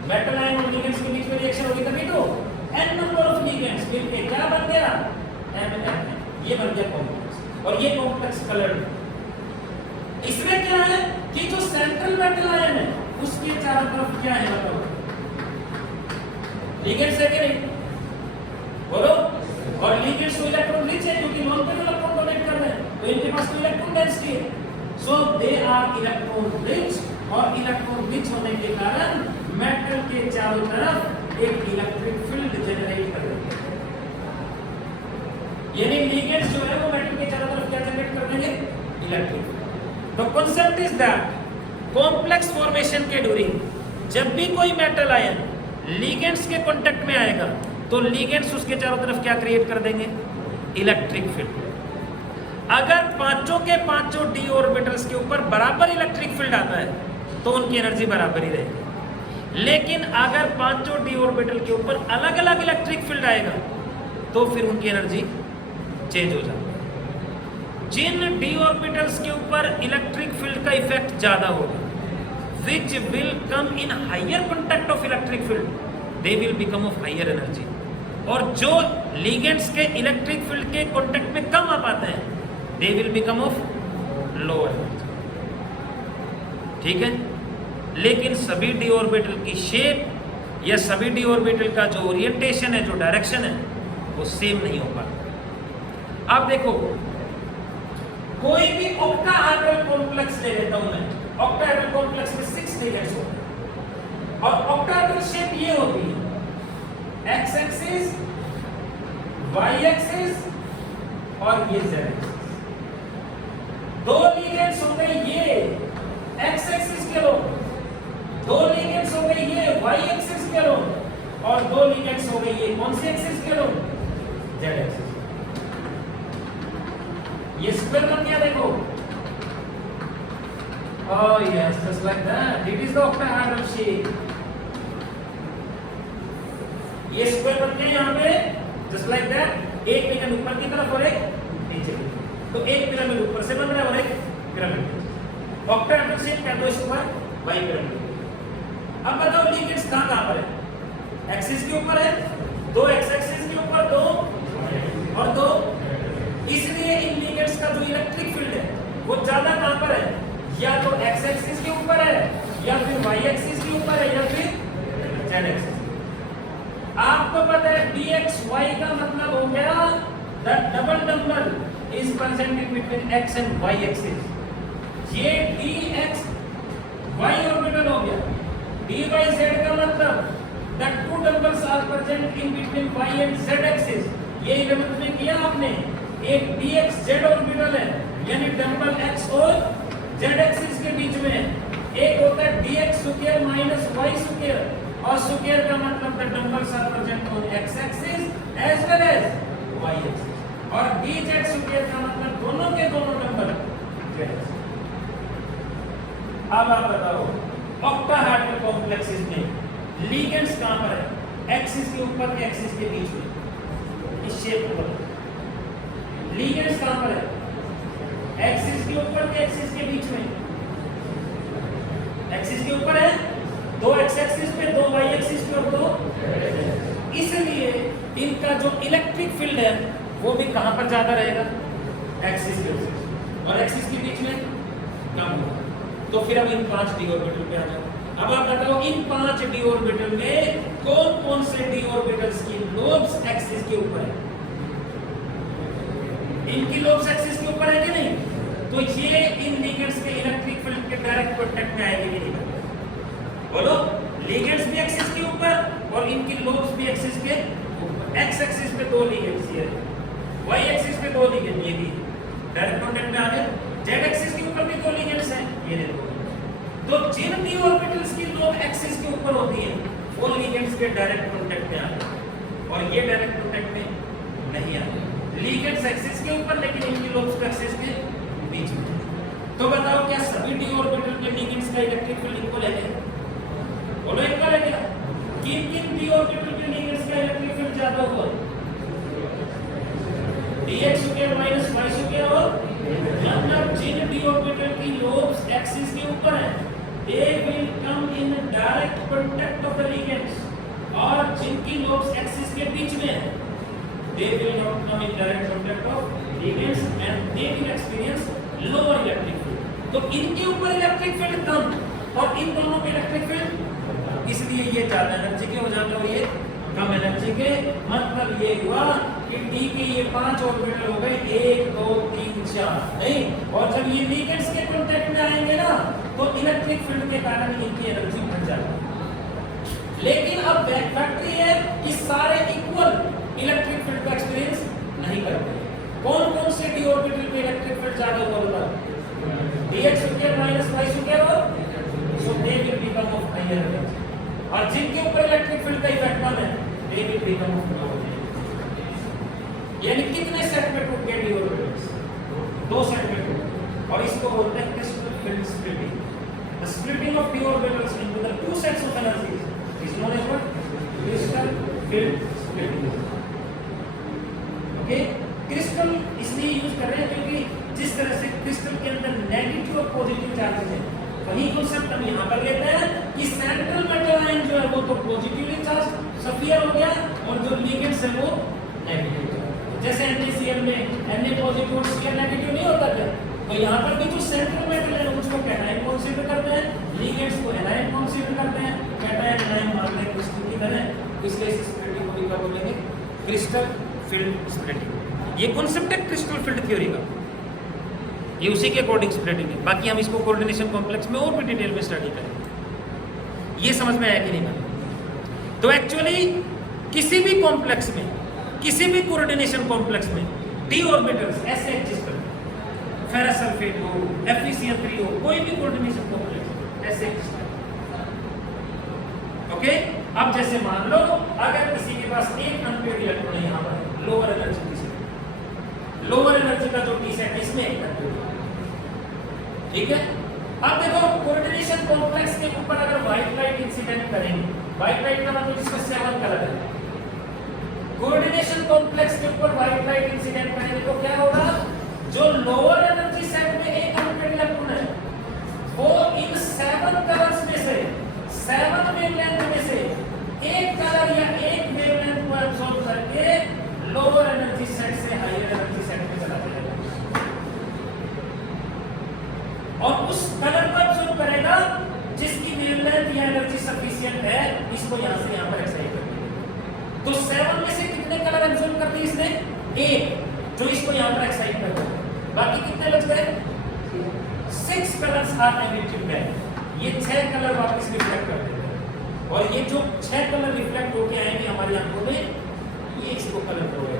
मेटल आयन और लिगेंड्स के बीच में रिएक्शन होगी तभी तो n नंबर ऑफ लिगेंड्स मिलके क्या बन गया? M, ये बन गया कॉम्प्लेक्स, और ये कॉम्प्लेक्स कलर्ड। इसमें क्या है कि जो सेंट्रल मेटल आयन है उसके चारों तरफ क्या है बताओ? लिगेंड्स है कि नहीं? बोलो। और लिगेंड्स तो इलेक्ट्रॉन रिच है क्योंकि लोन पे इलेक्ट्रॉन डोनेट कर रहे हैं, तो इनके पास तो इलेक्ट्रॉन डेंसिटी है, सो दे आर इलेक्ट्रॉन रिच, और इलेक्ट्रॉन रिच होने के कारण मेटल के चारों तरफ एक इलेक्ट्रिक फील्ड जनरेट कर रहे हैं। यानी लिगेंड्स जो है वो मेटल के चारों तरफ क्या जनरेट कर देंगे? Electric field. तो concept is that complex formation के ड्यूरिंग जब भी कोई मेटल आयन लिगेंड्स के कांटेक्ट में आएगा तो लिगेंड्स उसके चारों तरफ क्या क्रिएट कर देंगे? Electric field. अगर पांचों के पांचों डी ऑर्बिटल्स के ऊपर बराबर इलेक्ट्रिक फील्ड आता है तो उनकी एनर्जी बराबर ही रहेगी, लेकिन अगर पांचों डी ऑर्बिटल के ऊपर अलग अलग इलेक्ट्रिक फील्ड आएगा तो फिर उनकी एनर्जी चेंज हो जाती है। जिन डी ऑर्बिटल्स के ऊपर इलेक्ट्रिक फील्ड का इफेक्ट ज्यादा होगा, which will come in higher contact of electric field, they will become of higher energy, और जो लिगेंड्स के इलेक्ट्रिक फील्ड के कांटेक्ट में कम आ पाते हैं they will become of lower energy, ठीक है। लेकिन सभी डी ऑर्बिटल की शेप या सभी डी ऑर्बिटल का जो ओरिएंटेशन है, जो डायरेक्शन है, वो सेम नहीं हो पाता। अब देखो, कोई भी ऑक्टाहेड्रल कॉम्प्लेक्स ले लेता हूं मैं, ऑक्टाहेड्रल कॉम्प्लेक्स में 6 लिगेंड्स होते हैं और ऑक्टाहेड्रल शेप ये होती है, एक्स एक्सिस, वाई एक्सिस और ये जेड एक्सिस। 2 लिगेंड्स हो गए ये एक्स एक्सिस के लोग, 2 लिगेंड्स हो गए ये वाई एक्सिस के लोग और 2 लिगेंड्स हो गए ये कौन सी एक्सिस के लोग, जेड एक्सिस। ये स्क्वायर बन गया देखो, oh yes, just like that, it is the octahedral shape। ये स्क्वायर बन गया यहाँ पे just like that, एक पिरामिड ऊपर की तरफ और एक नीचे की तरफ। तो एक पिरामिड ऊपर से बन रहा है और एक पिरामिड। ऑक्टाहेड्रल शेप क्या, दो स्क्वायर वाई पिरामिड। अब बताओ लिगेंड्स कहाँ पर है, एक्सिस के ऊपर है, 2 एक्स एक्सिस के ऊपर, 2 और 2, इसलिए इन लिगेंड्स का जो इलेक्ट्रिक फील्ड है वो ज्यादा कहां पर है, या तो एक्स एक्सिस के ऊपर है या फिर वाई एक्सिस के ऊपर है या फिर जेड एक्सिस। आपको पता है dxy का मतलब हो गया the double number is present in between x and y axis. ये dxy ऑर्बिटल हो गया। dyz का मतलब the two numbers are present in between y and z axis. ये 11th में किया आपने, एक dx z ऑर्बिटल है यानी डबल x और z एक्सिस के बीच में, एक होता है dx square minus y square और स्क्वायर का मतलब the numbers are present on x axis as well as y axis और dz स्क्वायर का मतलब दोनों के दोनों नंबर z एक्सिस। अब आप बताओ ऑक्टाहेड्रल कॉम्प्लेक्सेस में लिगेंड्स कहां पर है, एक्सिस के ऊपर के एक्सिस के बीच में, इस शेप पर लिगेंड्स कहां पर है, एक्सिस के ऊपर के एक्सिस के बीच में, एक्सिस के ऊपर है, 2 एक्स एक्सिस पे, 2 वाई एक्सिस पे और 2, इसलिए इनका जो इलेक्ट्रिक फील्ड है वो भी कहां पर ज्यादा रहेगा, एक्सिस के ऊपर और एक्सिस के बीच में कम होगा। तो फिर अब इन 5 डी ऑर्बिटल पे आ जाओ। अब आप बताओ इन 5 डी ऑर्बिटल में कौन कौन से डी ऑर्बिटल्स की लोब्स एक्सिस के ऊपर है, इनकी लोब्स एक्सिस के ऊपर है कि नहीं, तो ये इन लिगेंड्स के इलेक्ट्रिक फील्ड के डायरेक्ट कांटेक्ट में आएंगे कि नहीं, बोलो। लिगेंड्स भी एक्सिस के ऊपर और इनकी लोब्स भी एक्सिस के ऊपर। एक्स एक्सिस पे 2 लिगेंड्स ये, वाई एक्सिस पे 2 लिगेंड, ये भी डायरेक्ट कांटेक्ट में आ गए। जेड एक्सिस के ऊपर भी 2 लिगेंड्स हैं, ये देखो। तो जिन डी ऑर्बिटल्स की लोब एक्सिस के ऊपर होती है वो लिगेंड्स के डायरेक्ट कांटेक्ट में आ गए और ये डायरेक्ट कांटेक्ट में नहीं आते। लिगेंड्स एक्सिस के ऊपर लेकिन इनकी लोब्स एक्सिस के बीच में। तो बताओ क्या सभी डी ऑर्बिटल के लिगेंड्स का इलेक्ट्रिक फील्ड इक्वल है? बोलो इक्वल है क्या? किन किन डी ऑर्बिटल के लिगेंड्स का इलेक्ट्रिक फील्ड ज्यादा हुआ? dx square minus y square और मतलब जिन डी ऑर्बिटल की लोब्स एक्सिस के ऊपर है they will come in direct contact of the ligands, और जिनकी लोब्स एक्सिस के बीच में है they will not come in direct contact of ligands and they will experience lower electric field। तो इनके ऊपर इलेक्ट्रिक फील्ड कम और इन दोनों के इलेक्ट्रिक फील्ड, इसलिए ये ज्यादा एनर्जी के हो जाते हैं और ये कम एनर्जी के। मतलब ये हुआ कि डी के ये 5 ऑर्बिटल हो गए, 1 2 3 4 नहीं, और जब ये लिगेंड्स के कांटेक्ट में आएंगे ना तो इलेक्ट्रिक फील्ड के कारण इनकी एनर्जी बढ़ जाती है। लेकिन अब फैक्ट ये है कि सारे इक्वल इलेक्ट्रिक फील्ड का एक्सपीरियंस नहीं करते। कौन कौन से डी ऑर्बिटल पे इलेक्ट्रिक फील्ड ज्यादा होगा? dx square minus y square और so they will become of higher energy, और जिनके ऊपर इलेक्ट्रिक फील्ड का इफेक्ट कम है they will become of lower. यानी कितने सेट में टूट गए डी ऑर्बिटल्स? 2 सेट में टूट, और इसको बोलते हैं crystal field splitting. The splitting of d orbitals into the 2 sets of energies is known as what? Crystal field splitting। Okay? Crystal इसलिए यूज कर रहे हैं क्योंकि जिस तरह से क्रिस्टल के अंदर नेगेटिव और पॉजिटिव चार्जेस हैं, वही कॉन्सेप्ट हम यहाँ पर लेते हैं कि सेंट्रल मेटल आयन जो है वो तो पॉजिटिवली चार्ज सफियर हो गया और जो लिगेंड्स है वो नेगेटिव। जैसे NaCl में Na पॉजिटिव और Cl नेगेटिव नहीं होता क्या? तो यहाँ पर भी जो सेंट्रल मेटल है उसको कैटायन कंसीडर करते हैं, लिगेंड्स को एनायन कंसीडर करते हैं, कैटायन एनायन मानते हैं क्रिस्टल की तरह, इसलिए इस स्प्लिटिंग को भी क्या बोलेंगे, क्रिस्टल फील्ड स्प्लिटिंग। ये कॉन्सेप्ट है क्रिस्टल फील्ड थ्योरी का, ये उसी के अकॉर्डिंग स्प्लिटिंग है। बाकी हम इसको कोऑर्डिनेशन कॉम्प्लेक्स में और भी डिटेल में स्टडी करेंगे। ये समझ में आया कि नहीं? तो एक्चुअली किसी भी कॉम्प्लेक्स में, किसी भी कोऑर्डिनेशन कॉम्प्लेक्स में डी ऑर्बिटल्स ऐसे एग्जिस्ट करते हैं, फेरस सल्फेट हो, FeCl3 हो, कोई भी कोऑर्डिनेशन कॉम्प्लेक्स ऐसे एग्जिस्ट करते हैं। ओके, अब जैसे मान लो अगर किसी के पास एक अनपेयर्ड इलेक्ट्रॉन है यहाँ पर, लोअर एनर्जी की सेट, लोअर एनर्जी का जो डी सेट है इसमें एक अनपेयर्ड, ठीक है। अब देखो कोऑर्डिनेशन कॉम्प्लेक्स के ऊपर अगर व्हाइट लाइट इंसिडेंट करेंगे, व्हाइट लाइट का मतलब जिसमें 7 कलर है, कोऑर्डिनेशन कॉम्प्लेक्स के ऊपर व्हाइट लाइट इंसिडेंट करेंगे तो क्या होगा, जो लोअर एनर्जी सेट में एक अनपेयर्ड इलेक्ट्रॉन है वो इन 7 कलर्स में से, 7 वेवलेंथ में से एक कलर या एक वेवलेंथ को एब्सॉर्ब करके लोअर एनर्जी सेट से हायर एनर्जी सेट में चला जाएगा और उस कलर को एब्सॉर्ब करेगा जिसकी वेवलेंथ या एनर्जी सफिशिएंट है, इसको यहां से यहां पर एक्साइट कर देगा। तो 7 में से कितने कलर एब्सॉर्ब कर दिए इसने? 1, जो इसको यहां पर एक्साइट कर देगा। बाकी कितने बच गए? 6 कलर्स आर एमिटेड बैक। ये 6 कलर वापस रिफ्लेक्ट कर देते हैं और ये जो 6 कलर रिफ्लेक्ट होके आएंगे हमारी आंखों में, ये इसको कलर करोगे।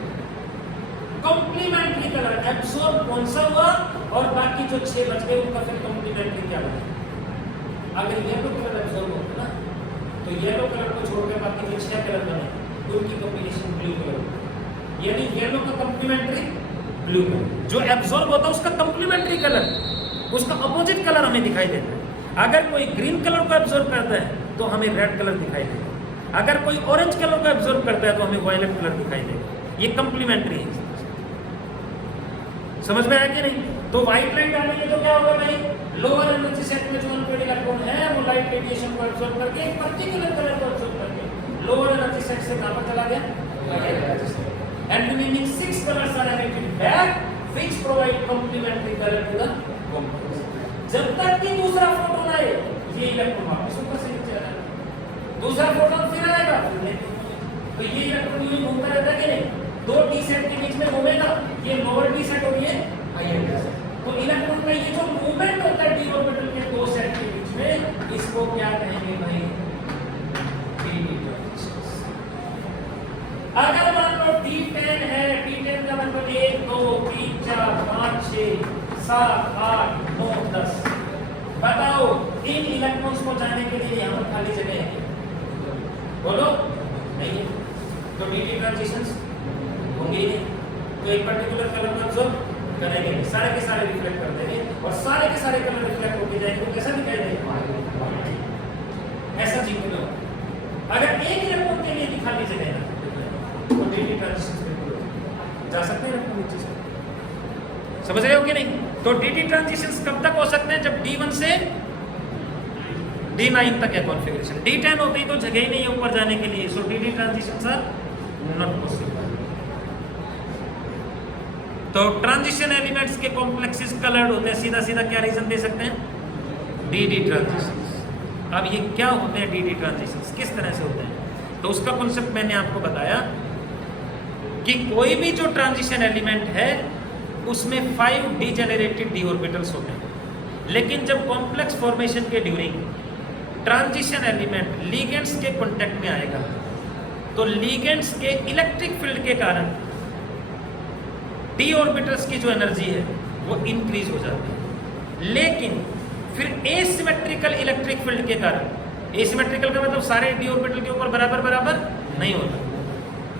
कॉम्प्लीमेंट्री कलर एब्सॉर्ब कौन सा हुआ और बाकी जो 6 बच गए उनका फिर कॉम्प्लीमेंट्री क्या बना? अगर येलो कलर एब्सॉर्ब होता ना तो येलो कलर को छोड़कर बाकी जो 6 कलर बने उनकी कॉम्बिनेशन ब्लू कलर, यानी येलो का कॉम्प्लीमेंट्री ब्लू कलर, जो एब्सॉर्ब होता है उसका कॉम्प्लीमेंट्री कलर, उसका अपोजिट कलर हमें दिखाई देता है। अगर कोई ग्रीन कलर को एब्सॉर्ब करता है तो हमें रेड कलर दिखाई देगा, अगर कोई ऑरेंज कलर को एब्सॉर्ब करता है तो हमें वायलेट कलर दिखाई देगा। ये कॉम्प्लीमेंट्री है। समझ में आया कि नहीं? तो व्हाइट लाइट डालेंगे तो क्या होगा भाई, लोअर एनर्जी सेट में जो अनपेयर्ड इलेक्ट्रॉन है वो लाइट रेडिएशन को एब्सॉर्ब करके एक पर्टिकुलर कलर को एब्सॉर्ब करके लोअर एनर्जी सेट से कहां पर चला गया, higher energy set, and remaining 6 colours are emitted back which provide complementary colour to the complex. जब तक कि दूसरा फोटोन आए ये इलेक्ट्रॉन वापस ऊपर से नीचे आएगा, दूसरा फोटोन फिर आएगा, तो ये इलेक्ट्रॉन यूं घूमता रहता है कि नहीं, 2 डी सेट के बीच में घूमेगा, ये लोअर डी सेट और ये हायर डी सेट। तो इलेक्ट्रॉन का ये जो मूवमेंट होता है डी ऑर्बिटल के 2 सेट के बीच में, इसको क्या कहेंगे भाई, डी ट्रांजिशंस। अगर मान लो D10 है, D10 का मतलब 1 2 3 4 5 6 7 8 9 10, बताओ इन इलेक्ट्रॉन्स को जाने के लिए यहाँ पर खाली जगह है? बोलो नहीं है, तो डी ट्रांजिशंस होंगे ही नहीं। तो एक पर्टिकुलर कलर को एब्सॉर्ब करेंगे, सारे के सारे रिफ्लेक्ट कर देंगे और सारे के सारे कलर रिफ्लेक्ट होके जाएंगे, तो कैसा दिखाई देगा, ऐसा जीवन में। अगर एक इलेक्ट्रॉन के लिए खाली जगह है तो डी ट्रांजिशंस जा सकते हैं इलेक्ट्रॉन नीचे से। समझ रहे हो कि नहीं? तो डी ट्रांजिशंस कब तक हो सकते हैं? जब D1 से D9 तक है कॉन्फ़िगरेशन। D10 होती तो जगह ही नहीं है ऊपर जाने के लिए, so d transitions are not possible. तो ट्रांजिशन एलिमेंट्स के कॉम्प्लेक्सेस कलर्ड होते हैं, सीधा सीधा क्या रीजन दे सकते हैं, डी ट्रांजिशंस। अब ये क्या होते हैं डी ट्रांजिशंस, किस तरह से होते हैं? तो उसका कॉन्सेप्ट मैंने आपको बताया कि कोई भी जो ट्रांजिशन एलिमेंट है उसमें 5 डीजेनरेटेड डी ऑर्बिटल्स होते हैं, लेकिन जब कॉम्प्लेक्स फॉर्मेशन के ड्यूरिंग ट्रांजिशन एलिमेंट लिगेंड्स के कांटेक्ट में आएगा तो लिगेंड्स के इलेक्ट्रिक फील्ड के कारण डी ऑर्बिटल्स की जो एनर्जी है वो इंक्रीज हो जाती है, लेकिन फिर एसिमेट्रिकल इलेक्ट्रिक फील्ड के कारण, एसिमेट्रिकल का मतलब सारे डी ऑर्बिटल के ऊपर बराबर बराबर नहीं होता,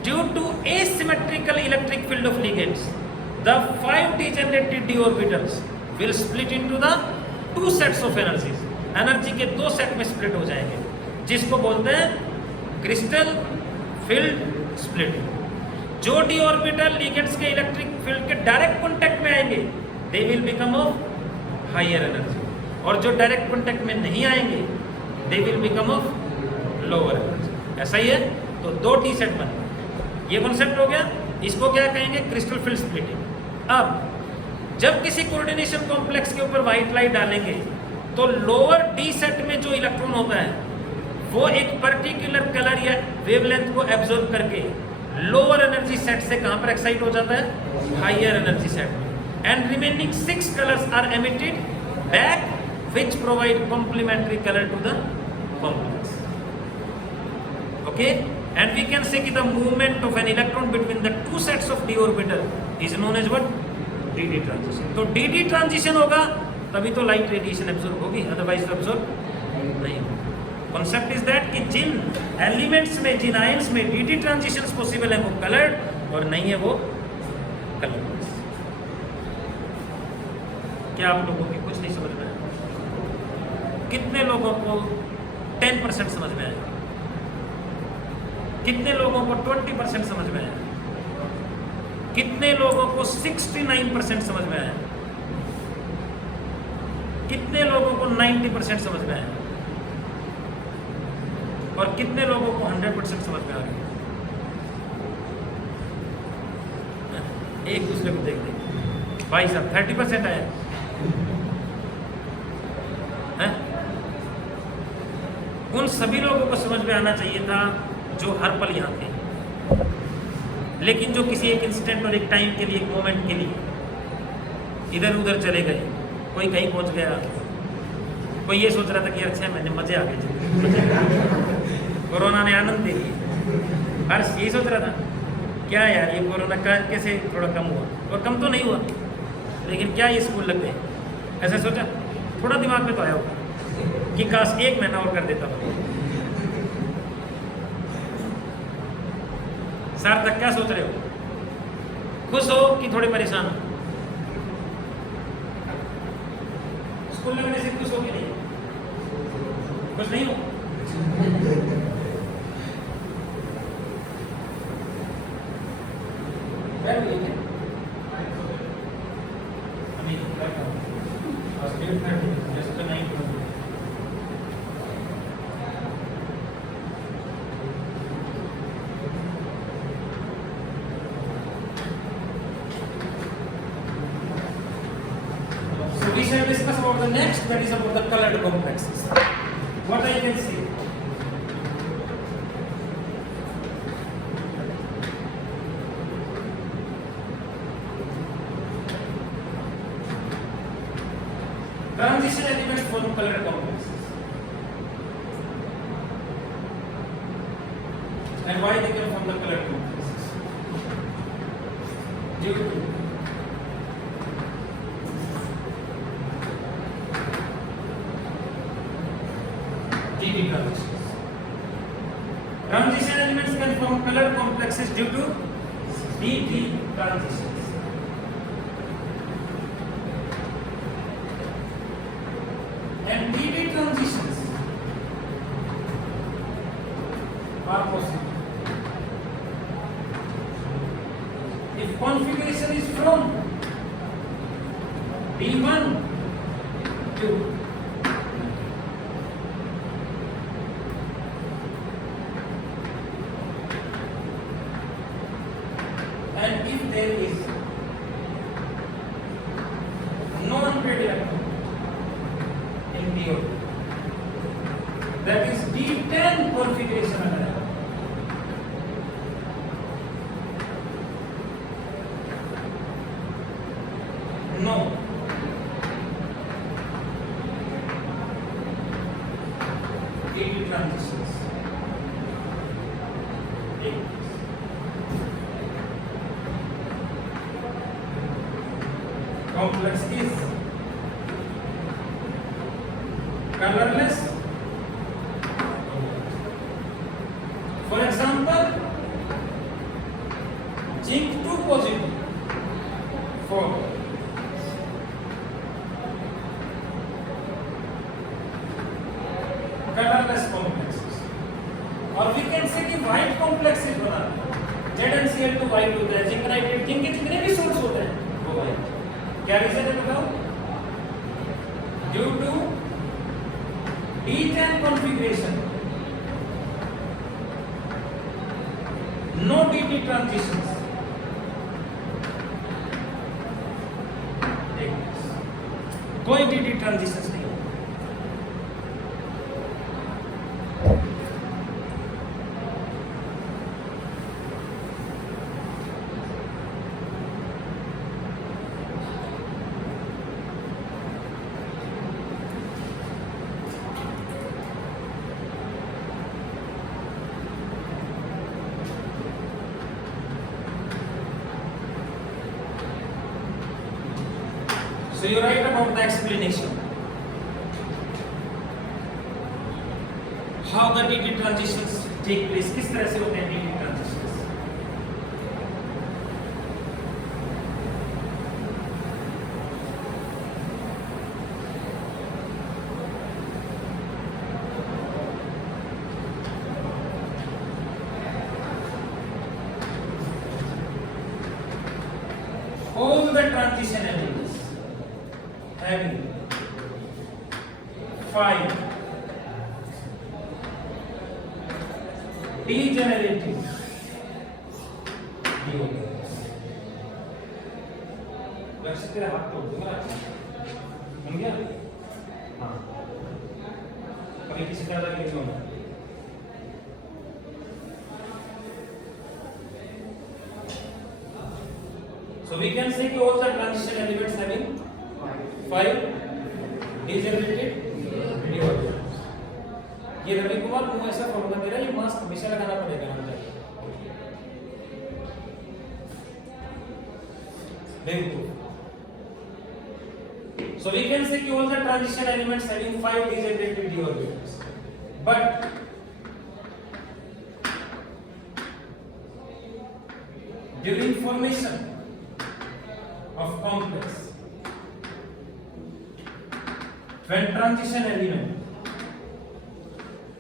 due to asymmetrical electric field of ligands the 5 degenerated d orbitals will split into the 2 sets of energies, energy के 2 सेट में स्प्लिट हो जाएंगे, जिसको बोलते हैं क्रिस्टल फील्ड स्प्लिटिंग। जो डी ऑर्बिटल लिगेंड्स के इलेक्ट्रिक फील्ड के डायरेक्ट कांटेक्ट में आएंगे they will become of higher energy, और जो डायरेक्ट कांटेक्ट में नहीं आएंगे they will become of lower energy. ऐसा ही है, तो 2 डी सेट बने, ये कॉन्सेप्ट हो गया। इसको क्या कहेंगे, क्रिस्टल फील्ड स्प्लिटिंग। अब जब किसी कोऑर्डिनेशन कॉम्प्लेक्स के ऊपर व्हाइट लाइट डालेंगे तो लोअर डी सेट में जो इलेक्ट्रॉन होता है वो एक पर्टिकुलर कलर या वेवलेंथ को एब्जॉर्ब करके लोअर एनर्जी सेट से कहां पर एक्साइट हो जाता है, हायर एनर्जी सेट में, and remaining 6 colours are emitted back which provide complementary color to the complex. Okay, and we can say that the movement of an electron between the two sets of d orbital is known as what, dd transition. तो dd transition होगा तभी तो लाइट रेडिएशन एब्जॉर्ब होगी, अदरवाइज एब्जॉर्ब नहीं होगी. कॉन्सेप्ट इज दैट कि जिन एलिमेंट्स में, जिन आयंस में dd ट्रांजिशंस पॉसिबल है वो कलर्ड और नहीं है वो कलरलेस. क्या आप लोगों की कुछ नहीं समझ में आया? कितने लोगों को 10% समझ में आया? कितने लोगों को 20% समझ में आया? कितने लोगों को 69% समझ में आया? कितने लोगों को 90% समझ में आया? और कितने लोगों को 100% समझ में आ गया? एक दूसरे को देख देख भाई साहब 30% आया है? उन सभी लोगों को समझ में आना चाहिए था जो हर पल यहाँ थे, लेकिन जो किसी एक इंस्टेंट और एक टाइम के लिए, एक मोमेंट के लिए इधर उधर चले गए. कोई कहीं पहुँच गया, कोई ये सोच रहा था कि यार 6 महीने मजे आ गए जिंदगी, कोरोना ने आनंद दे दिया. हर यही सोच रहा था क्या यार ये कोरोना का कैसे थोड़ा कम हुआ, और कम तो नहीं हुआ, लेकिन क्या ये स्कूल लग गए, ऐसा सोचा. थोड़ा दिमाग में तो आया होगा कि काश 1 महीना और कर देता हूँ. सार्थक क्या सोच रहे हो? खुश हो कि थोड़े परेशान हो? स्कूल लगने से खुश हो कि नहीं? खुश नहीं हो? We shall discuss about the next, that is about the colored complexes. What I can see. Transition elements form colored complexes. And why they can form the colored complexes? Due to dd transitions. Transition elements can form colored complexes due to dd transitions. And dd transitions are possible if configuration is from d1 to and if there is no unpaired electron in d orbital, that is d10 configuration अगर है, no dd transitions. Complex is colorless. For example, zinc 2 positive for colorless complexes. और we can say कि white complexes बनाते हैं. ZnCl2 white होता है, जिंक नाइट्रेट, जिंक के जितने भी सोर्स होते हैं वो white. क्या रीजन है बताओ? Due to D10 configuration, no dd transitions, कोई डी ट्रांजिशन नहीं। So you write about the explanation. How the DT transitions take place. किस तरह से होते हैं DT transitions? All the transition elements having 5 degenerative deorbitals. वैसे तेरा हाथ तोड़ दूंगा, बन गया? हाँ। कभी किसी तरह का नहीं होना। So we can say कि all the transition elements having 5 degenerated deorbitals. ये रवि कुमार तुम ऐसा फॉर्मूला दे रहा है, ये मास्क हमेशा लगाना पड़ेगा ना। देखो, so we can say कि all the transition elements having 5 degenerated deorbitals, but during formation of complex, when transition element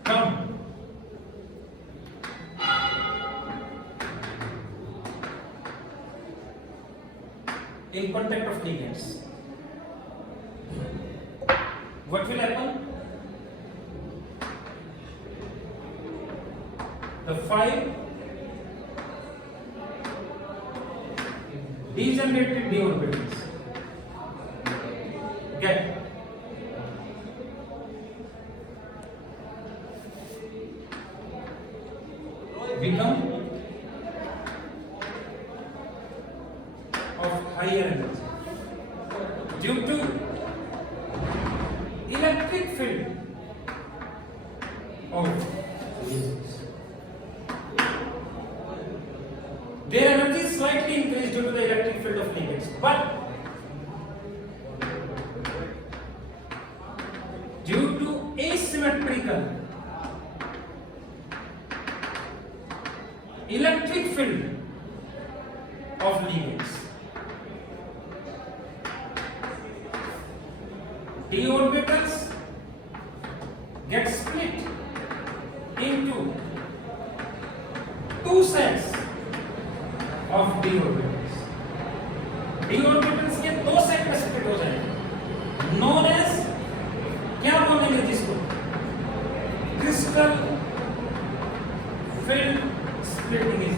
come in contact of ligands, what will happen? The 5 degenerated deorbitals get become of higher energy due to electric field of their energy is slightly increased due to the electric field of ligands, but due to asymmetrical electric field of ligands, d orbitals get split into two sets of d orbitals. d orbitals के दो सेट में स्प्लिट हो जाएंगे, known as, क्या बोलेंगे जिसको, crystal field splitting is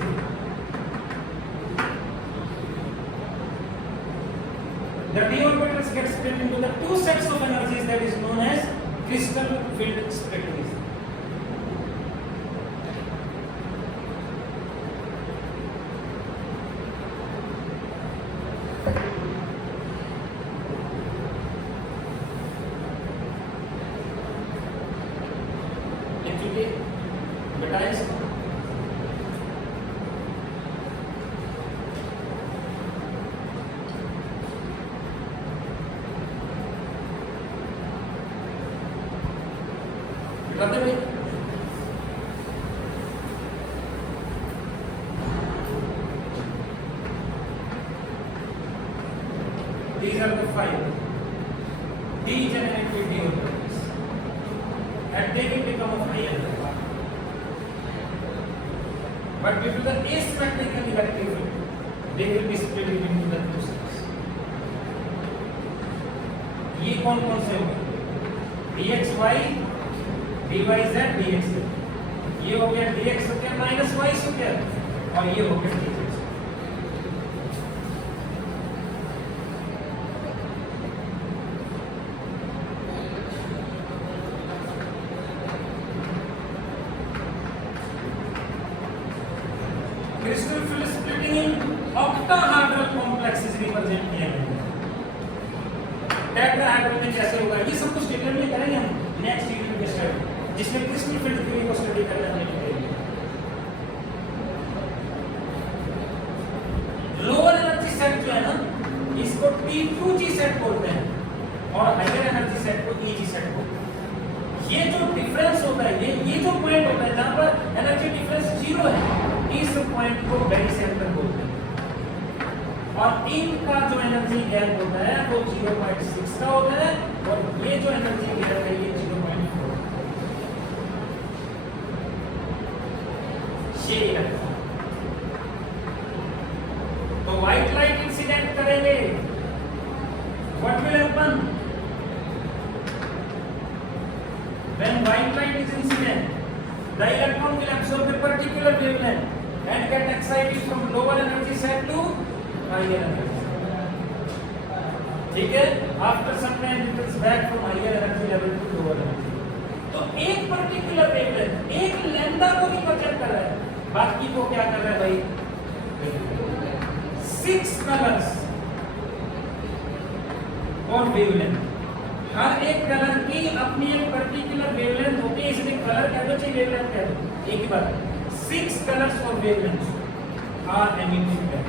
the d orbitals get split into the two sets of energies, that is known as crystal field splitting is. बताया इसको बताते भाई these are the 5 degenerated deorbitals and they will become of higher energy. But due to the asymmetrical electric field, they will be split into the two sets. ये कौन कौन से होंगे? dxy, dyz, dxz. ये हो गया dx हो गया माइनस y हो गया और ये हो गया dz. Octahedral complex is represent किया गया है। टेट्राहेड्रल में कैसे होगा, ये सब कुछ डिटेल में करेंगे हम नेक्स्ट यूनिट के स्टडी, जिसमें क्रिस्टल फील्ड थ्योरी को स्टडी करने के लिए। लोअर एनर्जी सेट जो है ना, इसको T2G सेट बोलते हैं और हायर एनर्जी सेट को EG सेट बोलते हैं। ये जो डिफरेंस होता है, ये जो पॉइंट होता है जहां पर एनर्जी डिफरेंस 0 है, इस पॉइंट को बेरी सेंटर बोलते हैं। और इनका जो एनर्जी गैप होता है वो 0.6 का होता है और ये जो एनर्जी गैप है ये 0.4 ये है। तो व्हाइट लाइट इंसिडेंट करेंगे, what will happen when white light is incident? The electron will absorb a particular wavelength and get excited from lower energy set to higher energy set. ठीक है, after some time it comes back from higher energy level to lower energy. तो एक particular wavelength, एक लैम्डा को रिप्रेजेंट कर रहा है, बाकी को क्या कर रहा है भाई? 6 कलर्स और वेवलेंथ। हर एक कलर की अपनी एक पर्टिकुलर वेवलेंथ होती है, इसलिए कलर कह दो चाहे वेवलेंथ कह दो, एक ही बात। 6 कलर्स और wavelengths are emitted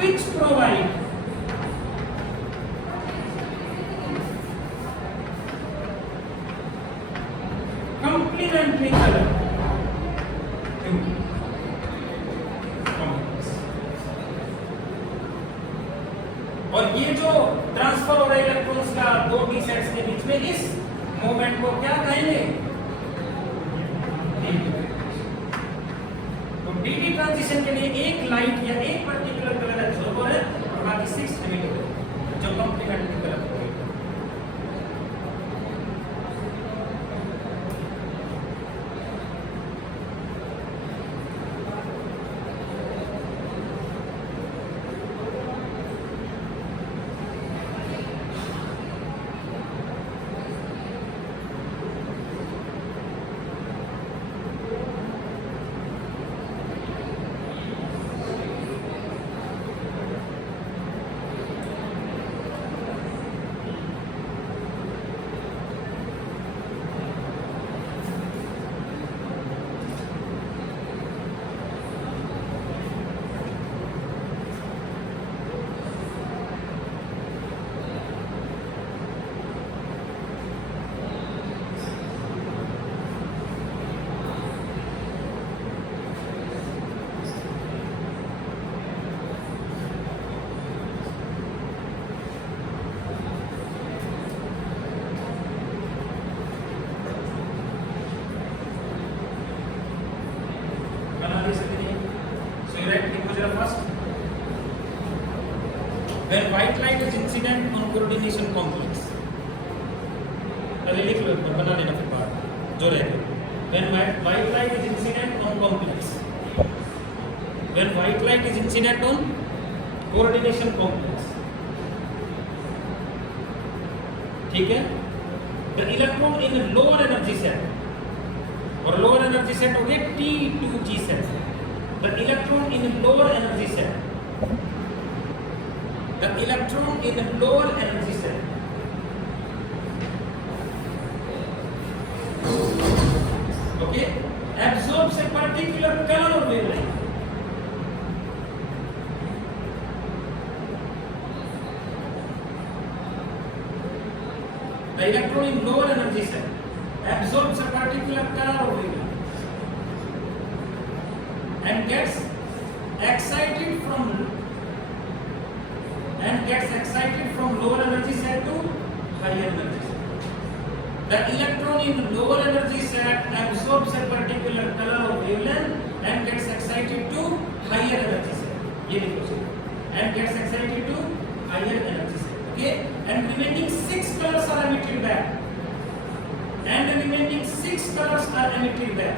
which provide complementary color to complex। और ये जो ट्रांसफर हो रहा है इलेक्ट्रॉन्स का दो डी सेट्स के बीच में, इस मूवमेंट को क्या कहेंगे? तो डीडी ट्रांजिशन के लिए एक लाइट या एक पर्टिकुलर कलर एब्जॉर्ब हो रहा है और बाकी 6 एमिट हो रहे हैं, जो कंप्लीमेंट्री कलर हो रहे हैं। When white light is incident on coordination complex, पहले लिख लो, बना लेना फिर बात जो रहेगा। When white light is incident on complex, when white light is incident on coordination complex, ठीक है? The electron in lower energy set, और lower energy set हो गया T2G set। The electron in lower energy set, the electron in a lower energy set okay absorbs a particular color of wavelength the electron in lower energy set absorbs a particular color of wavelength and gets excited from lower energy set to higher energy set. The electron in lower energy set absorbs a particular color of wavelength and gets excited to higher energy set. ये लिखो and gets excited to higher energy set. Okay, and remaining 6 colors are emitted back. And the remaining 6 colors are emitted back.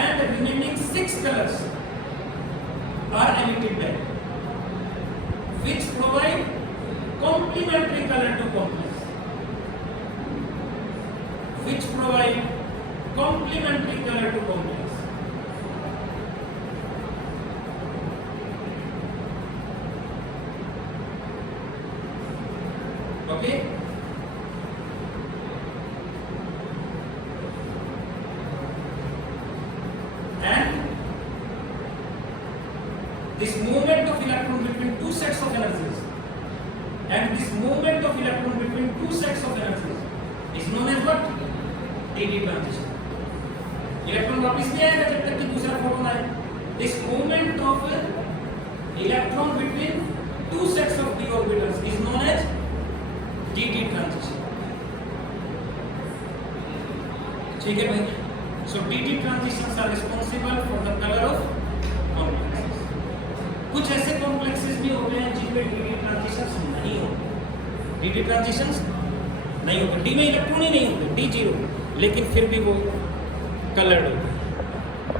And the remaining 6 colors are emitted back, which provide complementary color to complex, which provide complementary color to complex. Okay. And this movement of electron between two sets of energies, and this movement of electron between two sets of energies is known as what? DD transition. Electron वापस नहीं आएगा जब तक कि दूसरा फोटोन आए. This movement of electron between two sets of d orbitals is known as DD transition. ठीक है भाई. So DD transitions are responsible for the color of complexes. कुछ ऐसे complexes भी होते हैं जिनमें DD transitions नहीं होते. DD transitions नहीं होते. D में इलेक्ट्रॉन ही नहीं होते, D0, लेकिन फिर भी वो कलर्ड होते हैं.